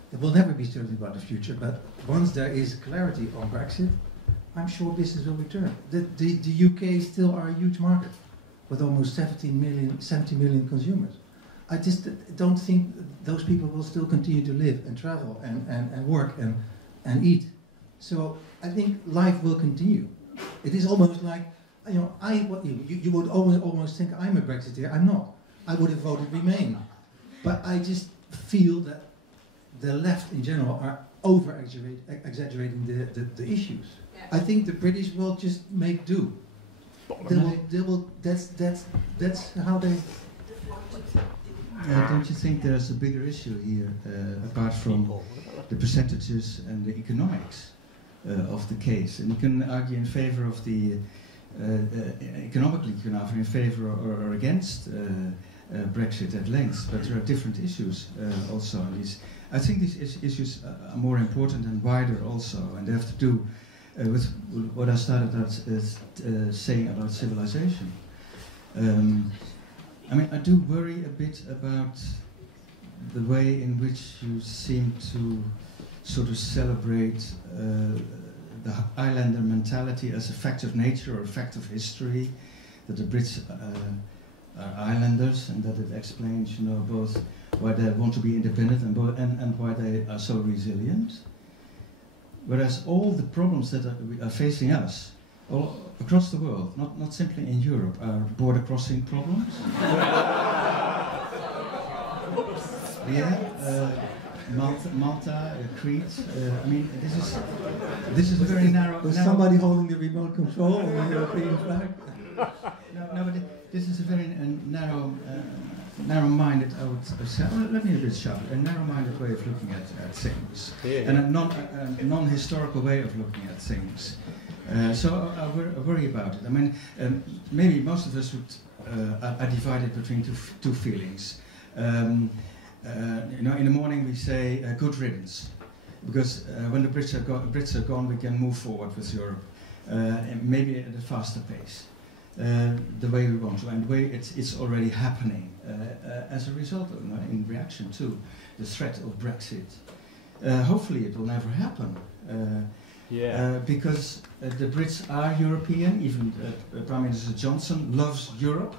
There will never be certainty about the future, but once there is clarity on Brexit, I'm sure business will return. The UK still are a huge market with almost 70 million consumers. I just don't think those people will still continue to live and travel and work and eat. So I think life will continue. It is almost like, you know, you would almost think I'm a Brexiteer. I'm not. I would have voted Remain. But I just feel that the left in general are exaggerating the issues. Yeah. I think the British will just make do. They will. That's how they. Don't you think there's a bigger issue here, apart from the percentages and the economics of the case? And you can argue in favor of the, economically you can argue in favor or against Brexit at length, but there are different issues also. I think these issues are more important and wider also, and they have to do with what I started out saying about civilization. I mean, I do worry a bit about the way in which you seem to sort of celebrate the islander mentality as a fact of nature or a fact of history, that the Brits are islanders, and that it explains, you know, both why they want to be independent and why they are so resilient. Whereas all the problems that are facing us all across the world, not simply in Europe, are border crossing problems. Malta, Crete. I mean, this is a very narrow. Was somebody holding the remote control on the European flag? No, but this is a very narrow-minded, I would say. Well, let me be a bit sharp. A narrow-minded way of looking at things, and a non-historical way of looking at things. So I worry about it. I mean, maybe most of us are divided between two feelings. You know, in the morning we say good riddance, because when the Brits are gone, we can move forward with Europe, maybe at a faster pace, the way we want to, and the way it's already happening as a result of, in reaction to the threat of Brexit. Hopefully, it will never happen. Because the Brits are European. Even Prime Minister Johnson loves Europe.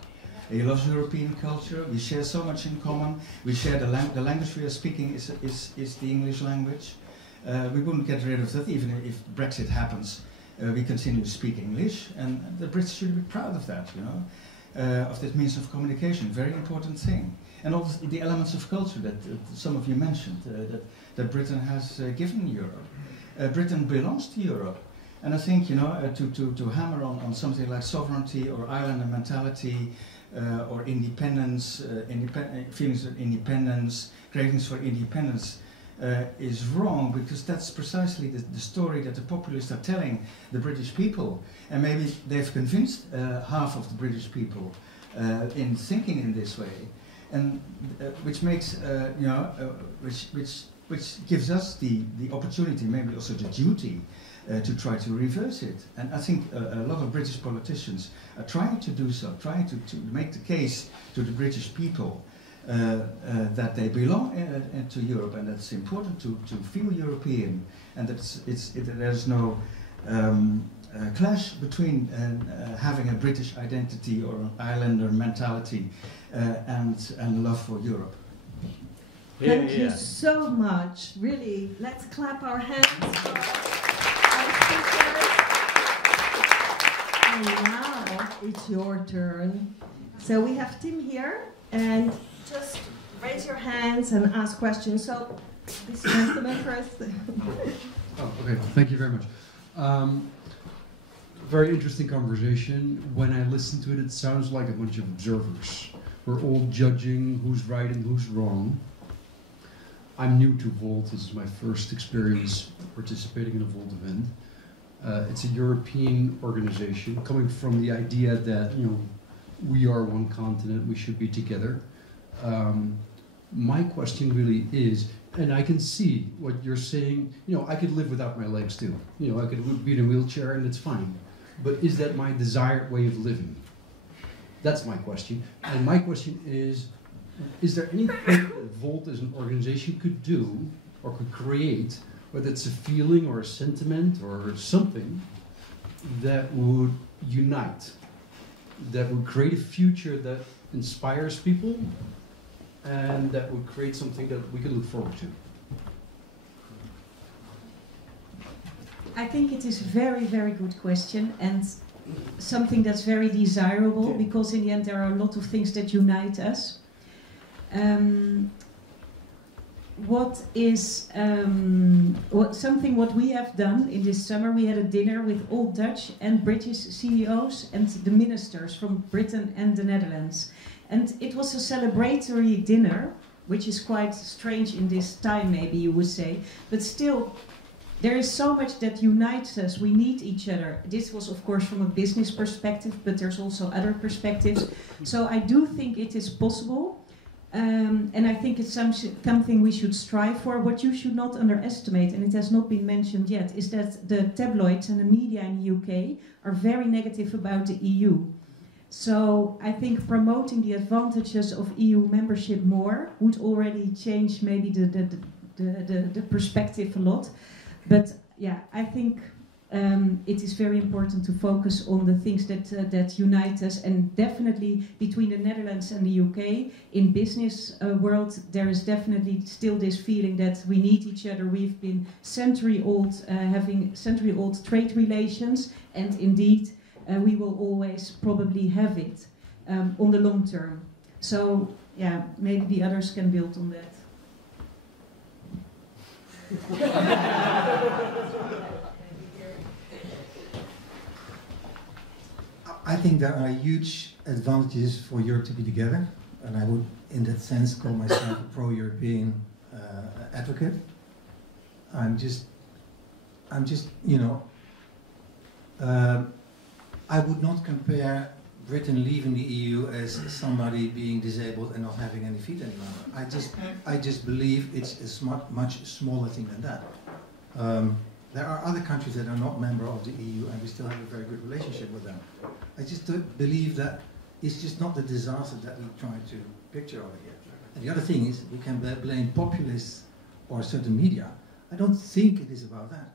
He loves European culture. We share so much in common. We share the language we are speaking is the English language. We wouldn't get rid of that even if Brexit happens. We continue to speak English, and the Brits should be proud of that, you know, of this means of communication. Very important thing. And all the elements of culture that some of you mentioned, that Britain has given Europe. Britain belongs to Europe. And I think, you know, to hammer on something like sovereignty or islander mentality, or independence, feelings of independence, cravings for independence, is wrong, because that's precisely the story that the populists are telling the British people. And maybe they've convinced half of the British people in thinking in this way, and which makes, you know, which gives us the opportunity, maybe also the duty, to try to reverse it. And I think a lot of British politicians are trying to do so, trying to make the case to the British people that they belong to Europe, and that it's important to feel European, and that there's no clash between having a British identity or an islander mentality and love for Europe. Thank you so much. Really, let's clap our hands for our speakers. And now it's your turn. So we have Tim here, and just raise your hands and ask questions. So this gentleman first. Oh, okay. Thank you very much. Very interesting conversation. When I listen to it, it sounds like a bunch of observers. We're all judging who's right and who's wrong. I'm new to Volt. This is my first experience participating in a Volt event. It's a European organization coming from the idea that, you know, we are one continent, we should be together. My question really is, and I can see what you're saying, you know, I could live without my legs too. You know, I could be in a wheelchair and it's fine. But is that my desired way of living? That's my question. And my question is there anything that Volt as an organization could do or could create, whether it's a feeling or a sentiment or something, that would unite, that would create a future that inspires people, and that would create something that we could look forward to? I think it is a very, very good question, and something that's very desirable, because in the end there are a lot of things that unite us. What we have done in this summer, we had a dinner with all Dutch and British CEOs and the ministers from Britain and the Netherlands. And it was a celebratory dinner, which is quite strange in this time, maybe you would say, but still, there is so much that unites us. We need each other. This was, of course, from a business perspective, but there's also other perspectives. So I do think it is possible. And I think it's something we should strive for. What you should not underestimate, and it has not been mentioned yet, is that the tabloids and the media in the UK are very negative about the EU. So I think promoting the advantages of EU membership more would already change maybe the perspective a lot. But yeah, I think it is very important to focus on the things that unite us, and definitely between the Netherlands and the UK in business world, there is definitely still this feeling that we need each other. We've been century-old, having century-old trade relations, and indeed we will always probably have it on the long term. So yeah, maybe the others can build on that. I think there are huge advantages for Europe to be together, and I would, in that sense, call myself a pro-European advocate. I'm just, you know, I would not compare Britain leaving the EU as somebody being disabled and not having any feet any longer. I just believe it's a much smaller thing than that. There are other countries that are not member of the EU, and we still have a very good relationship with them. I just don't believe that it's just not the disaster that we try to picture over here. And the other thing is, we can blame populists or certain media. I don't think it is about that.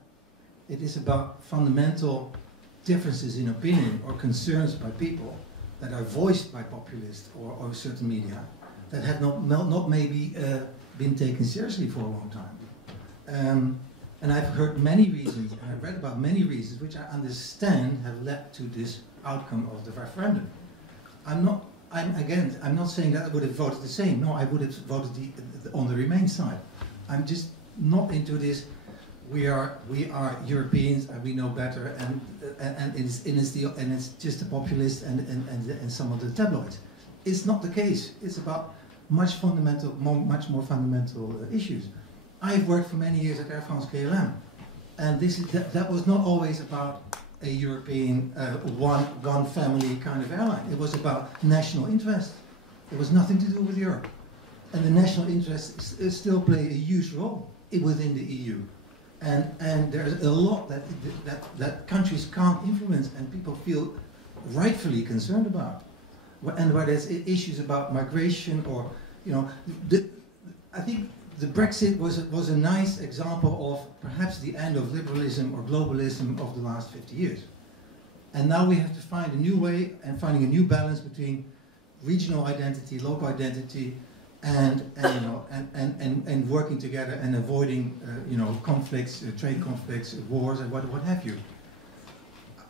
It is about fundamental differences in opinion or concerns by people that are voiced by populists or certain media that have not maybe been taken seriously for a long time. And I've heard many reasons, and I've read about many reasons, which I understand have led to this outcome of the referendum. I'm not saying that I would have voted the same. No, I would have voted on the Remain side. I'm just not into this. We are Europeans and we know better, and it's just the populists and some of the tabloids. It's not the case. It's about much more fundamental issues. I've worked for many years at Air France KLM, and that was not always about a European one family kind of airline. It was about national interest. It was nothing to do with Europe, and the national interests still play a huge role within the EU. And there's a lot that countries can't influence, and people feel rightfully concerned about. And where there's issues about migration, or I think the Brexit was a nice example of perhaps the end of liberalism or globalism of the last 50 years. And now we have to find a new way and finding a new balance between regional identity, local identity, and working together and avoiding conflicts, trade conflicts, wars, and what have you.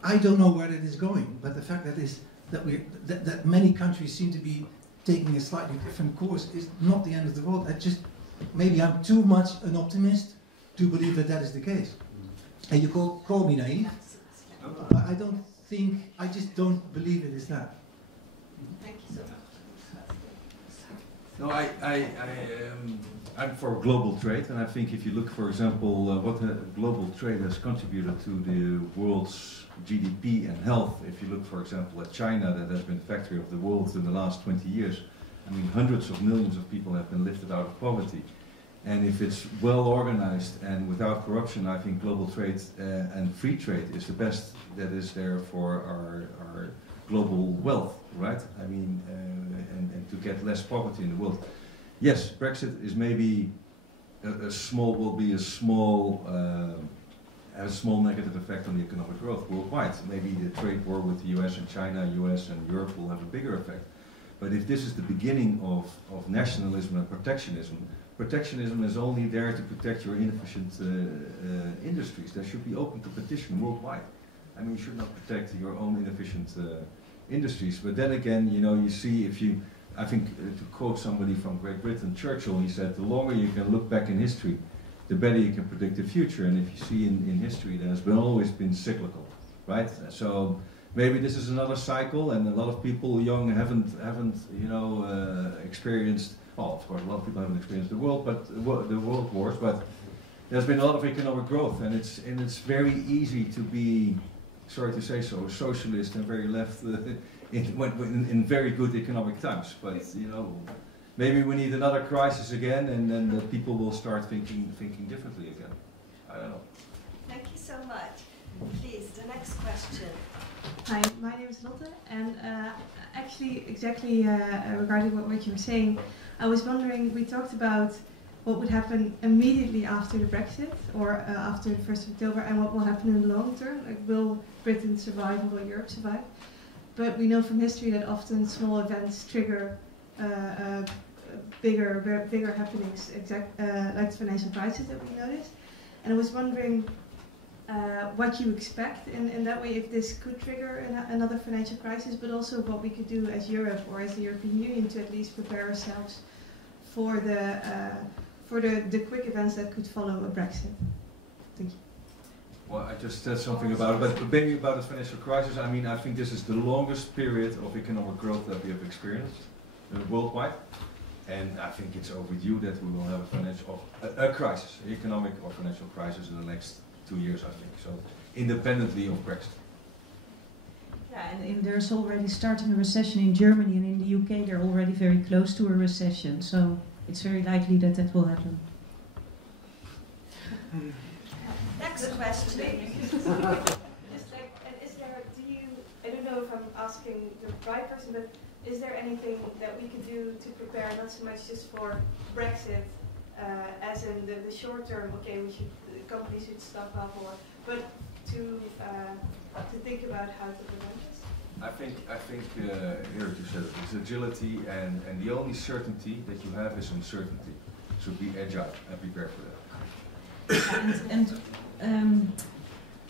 I don't know where it is going, but the fact that many countries seem to be taking a slightly different course is not the end of the world. Maybe I'm too much an optimist to believe that is the case. And you call me naive, but I just don't believe it is that. Thank you so much. No, I'm for global trade, and I think if you look, for example, what global trade has contributed to the world's GDP and health, if you look, for example, at China, that has been the factory of the world in the last 20 years, I mean, hundreds of millions of people have been lifted out of poverty. And if it's well organized and without corruption, I think global trade and free trade is the best that is there for our global wealth, right? I mean, and to get less poverty in the world. Yes, Brexit is maybe a small negative effect on the economic growth worldwide. Maybe the trade war with the US and China, US and Europe will have a bigger effect. But if this is the beginning of nationalism and protectionism, protectionism is only there to protect your inefficient industries. There should be open competition worldwide. I mean, you should not protect your own inefficient industries. But then again, you see I think to quote somebody from Great Britain, Churchill, he said, the longer you can look back in history, the better you can predict the future. And if you see in history, there has always been cyclical, right? So maybe this is another cycle, and a lot of people young haven't experienced. Well, of course, a lot of people haven't experienced the world wars, but there's been a lot of economic growth, and it's very easy to be, sorry to say so, a socialist and very left in very good economic times. But maybe we need another crisis again, and then the people will start thinking differently again. I don't know. Thank you so much. Please, the next question. Hi, my name is Lotte, and actually, exactly regarding what you were saying, I was wondering, we talked about what would happen immediately after the Brexit, or after the 1st of October, and what will happen in the long term. Like, will Britain survive, and will Europe survive? But we know from history that often small events trigger bigger happenings, like the financial crisis that we noticed. And I was wondering what you expect in that way, if this could trigger another financial crisis, but also what we could do as Europe or as the European Union to at least prepare ourselves for the quick events that could follow a Brexit. Thank you. Well, I just said something about it, but maybe about the financial crisis. I mean, I think this is the longest period of economic growth that we have experienced worldwide, and I think it's overdue that we will have a crisis, economic or financial crisis in the next 2 years, I think. So, independently of Brexit. Yeah, and there's already starting a recession in Germany, and in the UK they're already very close to a recession. So it's very likely that will happen. Next question. I don't know if I'm asking the right person, but is there anything that we could do to prepare, not so much just for Brexit, as in the short term, okay, companies should stock up, but to think about how to prevent this? I think Erik, you said it, it's agility, and the only certainty that you have is uncertainty. So be agile and prepare for that. And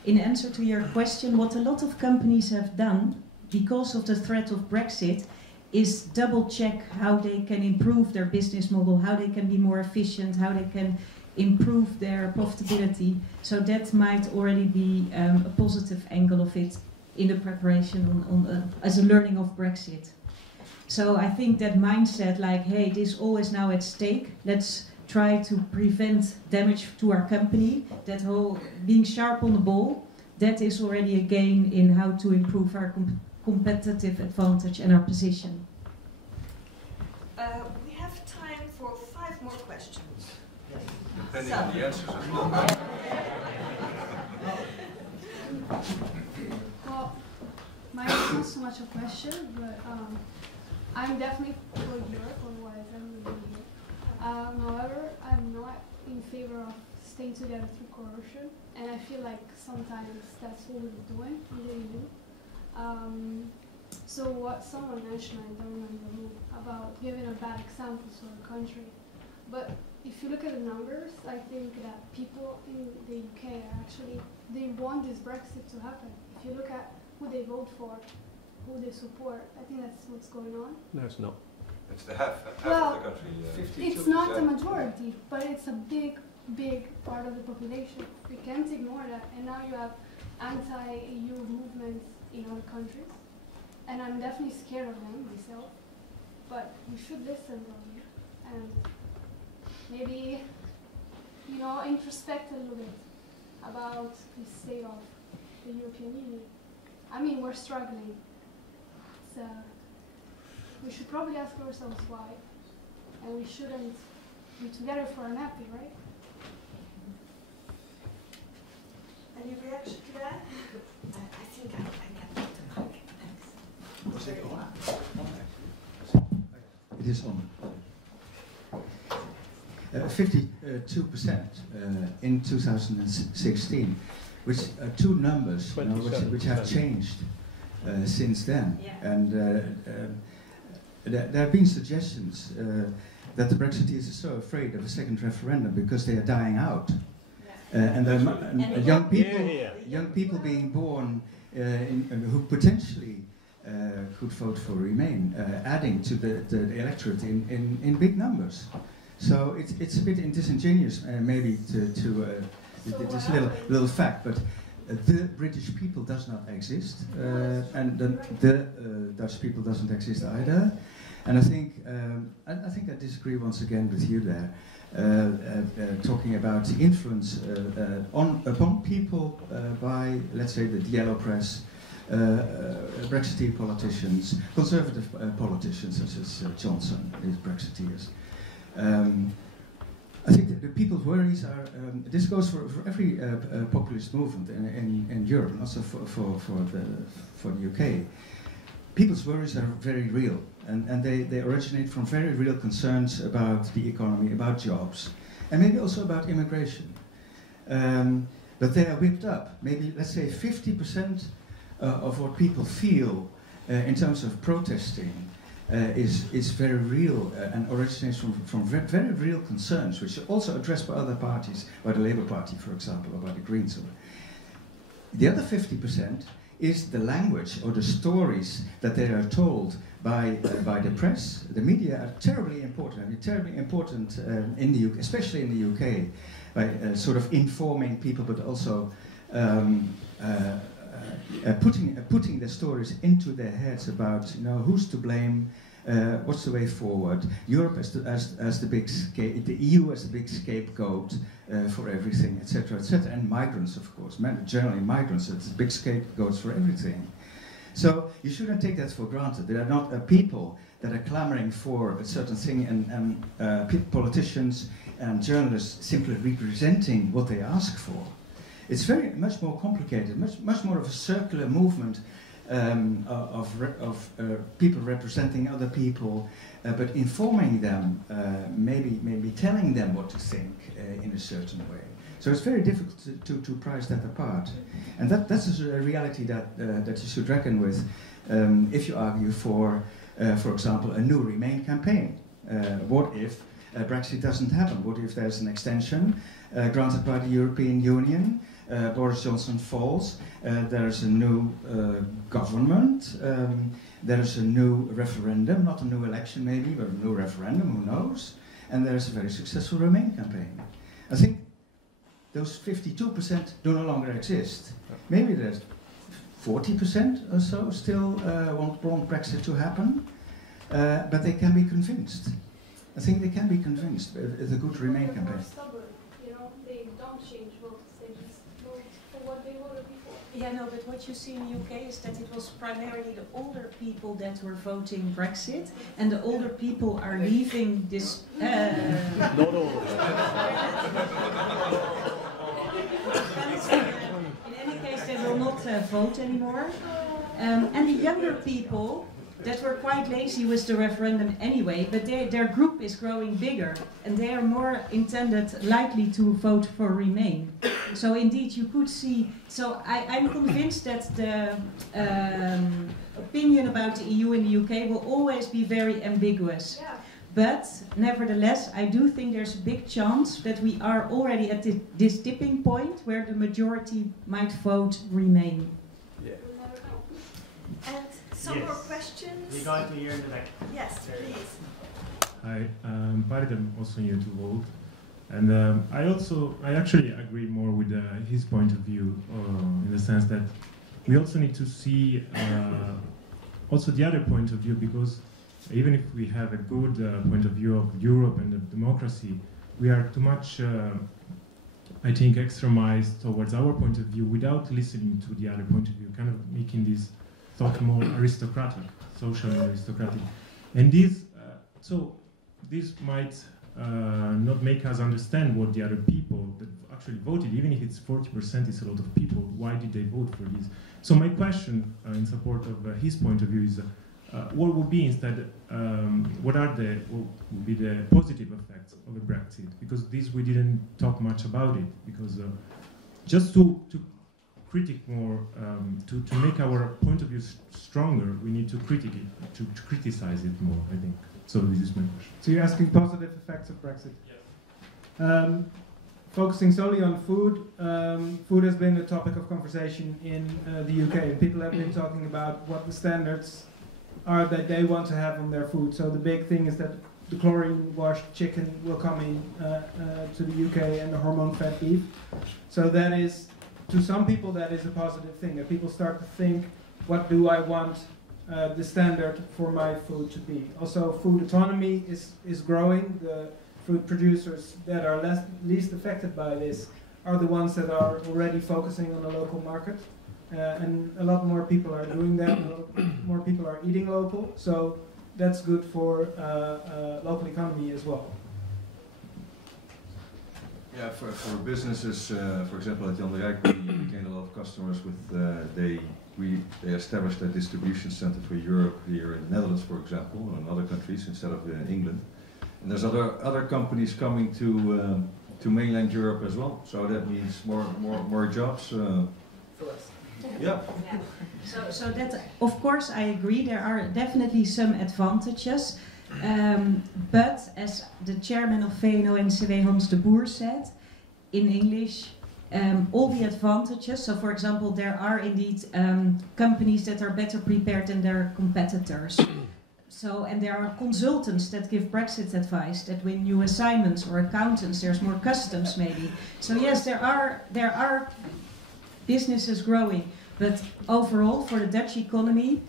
in answer to your question, what a lot of companies have done because of the threat of Brexit is double check how they can improve their business model, how they can be more efficient, how they can improve their profitability. So that might already be a positive angle of it in the preparation as a learning of Brexit. So I think that mindset, like, hey, this all is now at stake, let's try to prevent damage to our company, that whole being sharp on the ball, that is already a gain in how to improve our competitive advantage and our position. We have time for 5 more questions. Depending on the answers as well. Well, mine is not so much a question, but I'm definitely for Europe, otherwise I wouldn't be here. However, I'm not in favor of staying together through coercion, and I feel like sometimes that's what we're doing in the EU. So what someone mentioned, I don't remember who, about giving a bad example to a country. But if you look at the numbers, I think that people in the UK are actually, they want this Brexit to happen. If you look at who they vote for, who they support, I think that's what's going on. No, it's not. It's the half Well, of the country. it's not the majority, but it's a big part of the population. We can't ignore that. And now you have anti-EU movements in other countries. And I'm definitely scared of them myself. But we should listen to them and maybe, you know, introspect a little bit about the state of the European Union. I mean, we're struggling. So we should probably ask ourselves why. And we shouldn't be together for an happy, right? Any reaction to that? I think I can take the mic. Thanks. Was it on? It is on. 52% in 2016, which are two numbers which have changed since then. Yeah. And there have been suggestions that the Brexiteers are so afraid of a second referendum because they are dying out. And young people being born who potentially could vote for Remain, adding to the electorate in big numbers. So it's a bit disingenuous, maybe, to this little fact, but the British people does not exist, and the Dutch people doesn't exist either. And I think I disagree once again with you there, talking about the influence upon people by, let's say, the yellow press, Brexiteer politicians, conservative politicians such as Johnson, is Brexiteers. I think the people's worries are, this goes for every populist movement in Europe, and also for the UK. People's worries are very real, and they originate from very real concerns about the economy, about jobs, and maybe also about immigration. But they are whipped up. Maybe, let's say, 50% of what people feel in terms of protesting is very real and originates from very real concerns, which are also addressed by other parties, by the Labour Party, for example, or by the Greens. The other 50% is the language or the stories that they are told by the press. The media are terribly important. I mean, terribly important in the UK, especially in the UK, by sort of informing people, but also putting the stories into their heads about, you know, who's to blame, what's the way forward. Europe as the big the EU as the big scapegoat for everything, etc., etc. And migrants, of course, generally migrants as big scapegoats for everything. So you shouldn't take that for granted. There are not people that are clamoring for a certain thing, and politicians and journalists simply representing what they ask for. It's very much more complicated, much more of a circular movement of people representing other people, but informing them, maybe telling them what to think in a certain way. So it's very difficult to price that apart, and that's a reality that you should reckon with if you argue for example, a new Remain campaign. What if Brexit doesn't happen? What if there's an extension granted by the European Union? Boris Johnson falls, there's a new government, there's a new referendum, not a new election maybe, but a new referendum, who knows? And there's a very successful Remain campaign. I think those 52% do no longer exist. Maybe there's 40% or so still want Brexit to happen, but they can be convinced. I think they can be convinced with a good Remain campaign. You know, they don't change votes. They just vote for what they voted before. Yeah, no, but what you see in the UK is that it was primarily the older people that were voting Brexit, and the older people are leaving this. Not all of In any case, they will not vote anymore. And the younger people that were quite lazy with the referendum anyway, but their group is growing bigger, and they are more likely to vote for Remain. So indeed, you could see. So I'm convinced that the opinion about the EU in the UK will always be very ambiguous. Yeah. But nevertheless, I do think there's a big chance that we are already at this tipping point where the majority might vote Remain. Yeah. And some more questions? We got to hear in the back. Yes, please. Hi, Maarten, I'm also new to Volt. And I actually agree more with his point of view in the sense that we also need to see also the other point of view, because even if we have a good point of view of Europe and the democracy, we are too much, I think, extremized towards our point of view without listening to the other point of view, kind of making this thought more aristocratic, socially aristocratic. And this might not make us understand what the other people that actually voted, even if it's 40% is a lot of people, why did they vote for this? So my question in support of his point of view is, what would be instead, what would be the positive effects of a Brexit? Because this we didn't talk much about it, because just to critique more, to make our point of view stronger, we need to critique it, to criticize it more, I think. So this is my question. So you're asking positive effects of Brexit? Yes. Focusing solely on food, food has been a topic of conversation in the UK. People have been talking about what the standards are that they want to have on their food. So the big thing is that the chlorine-washed chicken will come in to the UK, and the hormone-fed beef. So that is, to some people, that is a positive thing. That people start to think, what do I want the standard for my food to be? Also, food autonomy is growing. The food producers that are least affected by this are the ones that are already focusing on the local market. And a lot more people are doing that, a lot more people are eating local, so that's good for local economy as well. Yeah, for businesses, for example, at Jan de Rijk, we gained a lot of customers with, they established a distribution center for Europe here in the Netherlands, for example, and in other countries instead of England. And there's other companies coming to mainland Europe as well, so that means more jobs. For us. Yeah. So that, of course, I agree. There are definitely some advantages, but as the chairman of VNO-NCW, Hans de Boer, said in English, all the advantages. So, for example, there are indeed companies that are better prepared than their competitors. So, and there are consultants that give Brexit advice, that win new assignments, or accountants. There's more customs, maybe. So, yes, there are businesses growing, but overall for the Dutch economy,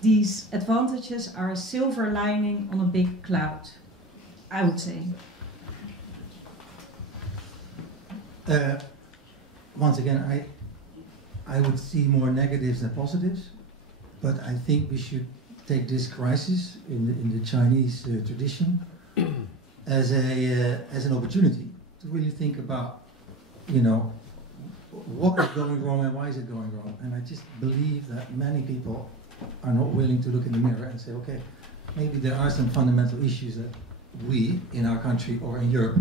these advantages are a silver lining on a big cloud, I would say. Once again, I would see more negatives than positives, but I think we should take this crisis in the Chinese tradition as an opportunity to really think about, what is going wrong and why is it going wrong. And I just believe that many people are not willing to look in the mirror and say, okay, maybe there are some fundamental issues that we in our country or in Europe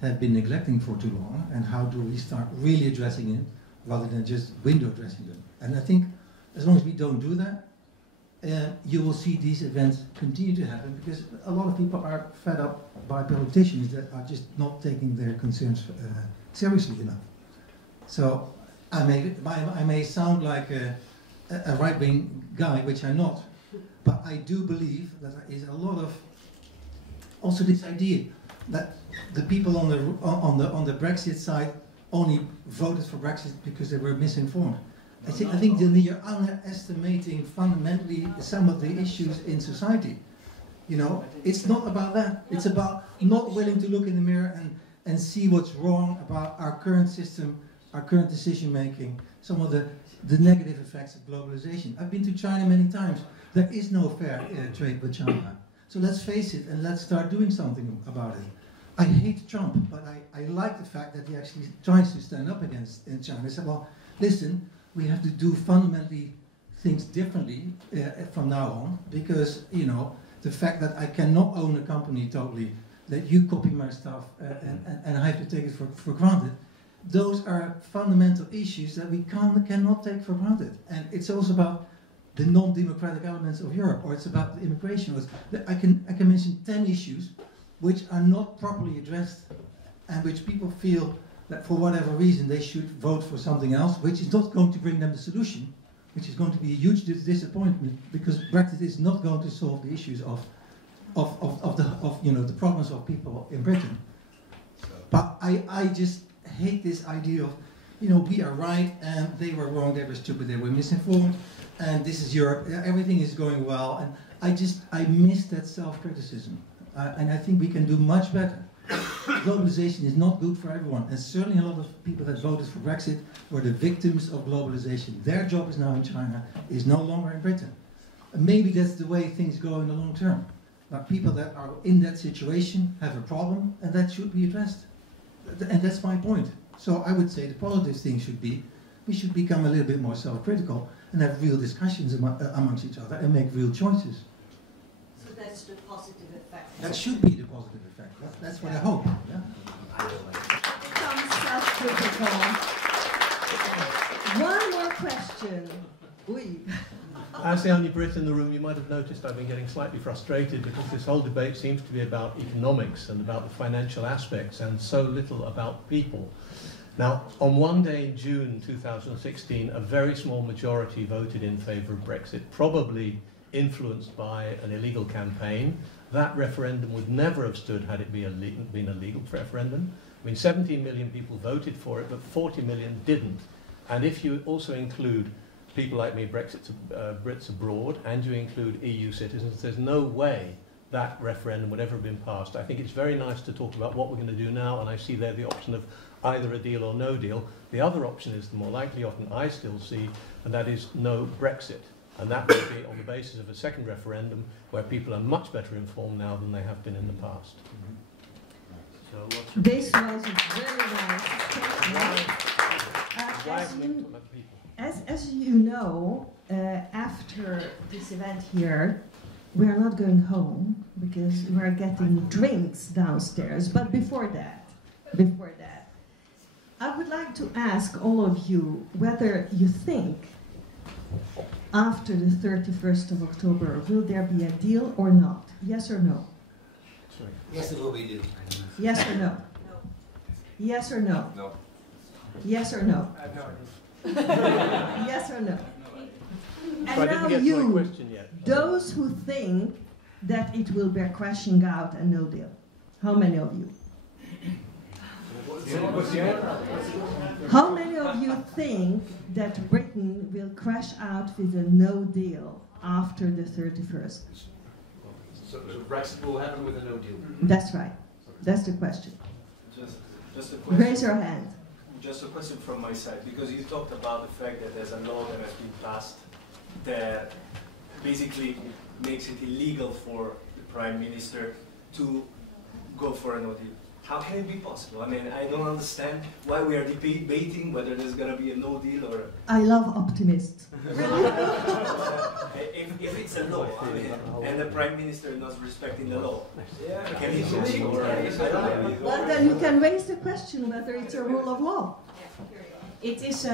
have been neglecting for too long, and how do we start really addressing it rather than just window dressing them. And I think as long as we don't do that, you will see these events continue to happen, because a lot of people are fed up by politicians that are just not taking their concerns seriously enough. So I may sound like a right-wing guy, which I'm not, but I do believe that there is a lot of also this idea that the people on the Brexit side only voted for Brexit because they were misinformed. I think that you're underestimating fundamentally some of the issues in society. It's not about that. It's about not willing to look in the mirror and see what's wrong about our current system, our current decision making, some of the negative effects of globalization. I've been to China many times. There is no fair trade with China. So let's face it and let's start doing something about it. I hate Trump, but I like the fact that he actually tries to stand up against China. I said, well, listen, we have to do fundamentally things differently from now on, because, the fact that I cannot own a company totally, that you copy my stuff and I have to take it for granted, those are fundamental issues that we cannot take for granted. And it's also about the non-democratic elements of Europe, or it's about the immigration. I can mention 10 issues which are not properly addressed and which people feel that for whatever reason they should vote for something else, which is not going to bring them the solution, which is going to be a huge disappointment, because Brexit is not going to solve the issues of the problems of people in Britain. But I just hate this idea of, we are right and they were wrong, they were stupid, they were misinformed, and this is Europe, everything is going well, and I miss that self-criticism, and I think we can do much better. Globalization is not good for everyone, and certainly a lot of people that voted for Brexit were the victims of globalization. Their job is now in China, is no longer in Britain. And maybe that's the way things go in the long term. But people that are in that situation have a problem, and that should be addressed. And that's my point. So I would say the positive thing should be, we should become a little bit more self-critical and have real discussions amongst each other and make real choices. So that's the positive effect. That should be the positive effect. That's what I hope. Yeah? Become self-critical. One more question. Oui. As the only Brit in the room, you might have noticed I've been getting slightly frustrated because this whole debate seems to be about economics and about the financial aspects and so little about people. Now, on one day in June 2016, a very small majority voted in favour of Brexit, probably influenced by an illegal campaign. That referendum would never have stood had it been a legal referendum. I mean, 17 million people voted for it, but 40 million didn't. And if you also include people like me, Brits abroad, and you include EU citizens, there's no way that referendum would ever have been passed. I think it's very nice to talk about what we're going to do now, and I see there the option of either a deal or no deal. The other option is the more likely option I still see, and that is no Brexit. And that would be on the basis of a second referendum where people are much better informed now than they have been in the past. So this was very nice. As you know, after this event here, we are not going home because we are getting drinks downstairs. But before that, I would like to ask all of you whether you think after the 31st of October, will there be a deal or not? Yes or no? Yes, it will be a deal. Yes or no? No. Yes or no? No. Yes or no? I have no Yes or no? And so now you, those who think that it will be crashing out and no deal. How many of you? How many of you think that Britain will crash out with a no deal after the 31st? So Brexit will happen with a no deal? That's right. That's the question. Just a question. Raise your hand. Just a question from my side, because you talked about the fact that there's a law that has been passed that basically makes it illegal for the Prime Minister to go for a no deal. How can it be possible? I mean, I don't understand why we are debating whether there's going to be a no deal or... I love optimists. if it's a law, I mean, and the Prime Minister is not respecting the law, can he do it? Or, I don't know. Well, then you can raise the question whether it's a rule of law. It is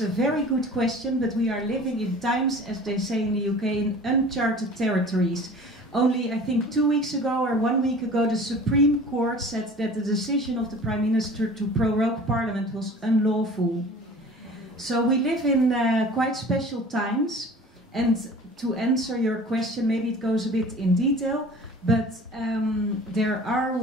a very good question, but we are living in times, as they say in the UK, in uncharted territories. Only, I think, 2 weeks ago or 1 week ago, the Supreme Court said that the decision of the Prime Minister to prorogue Parliament was unlawful. So we live in quite special times, and to answer your question, maybe it goes a bit in detail, but there are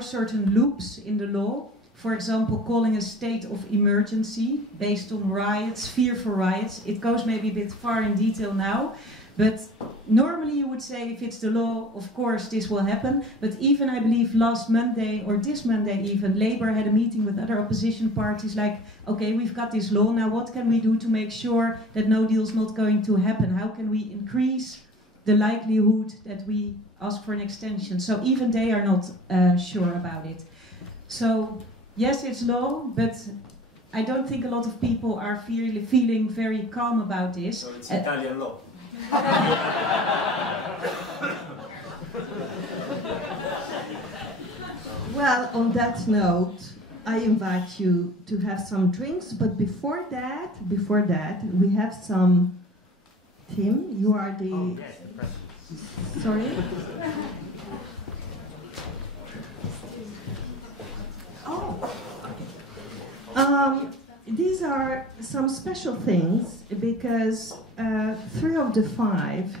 certain loops in the law. For example, calling a state of emergency based on riots, fear for riots. It goes maybe a bit far in detail now. But normally you would say if it's the law, of course this will happen. But even I believe last Monday or this Monday even, Labour had a meeting with other opposition parties like, okay, we've got this law, now what can we do to make sure that no deal is not going to happen? How can we increase the likelihood that we ask for an extension? So even they are not sure about it. So yes, it's law, but I don't think a lot of people are feeling very calm about this. So it's Italian law. Well, on that note, I invite you to have some drinks, but before that, we have some. Tim, you are the. Oh, yes, the president. Sorry. These are some special things because 3 of the 5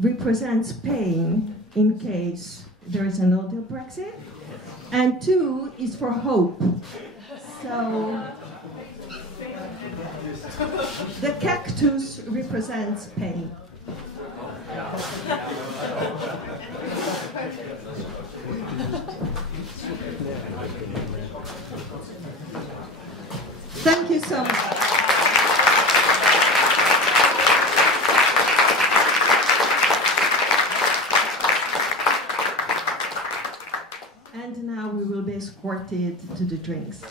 represent Spain in case there is a no-deal Brexit, and 2 is for hope. So the cactus represents Spain. Thank you so much. And now we will be escorted to the drinks.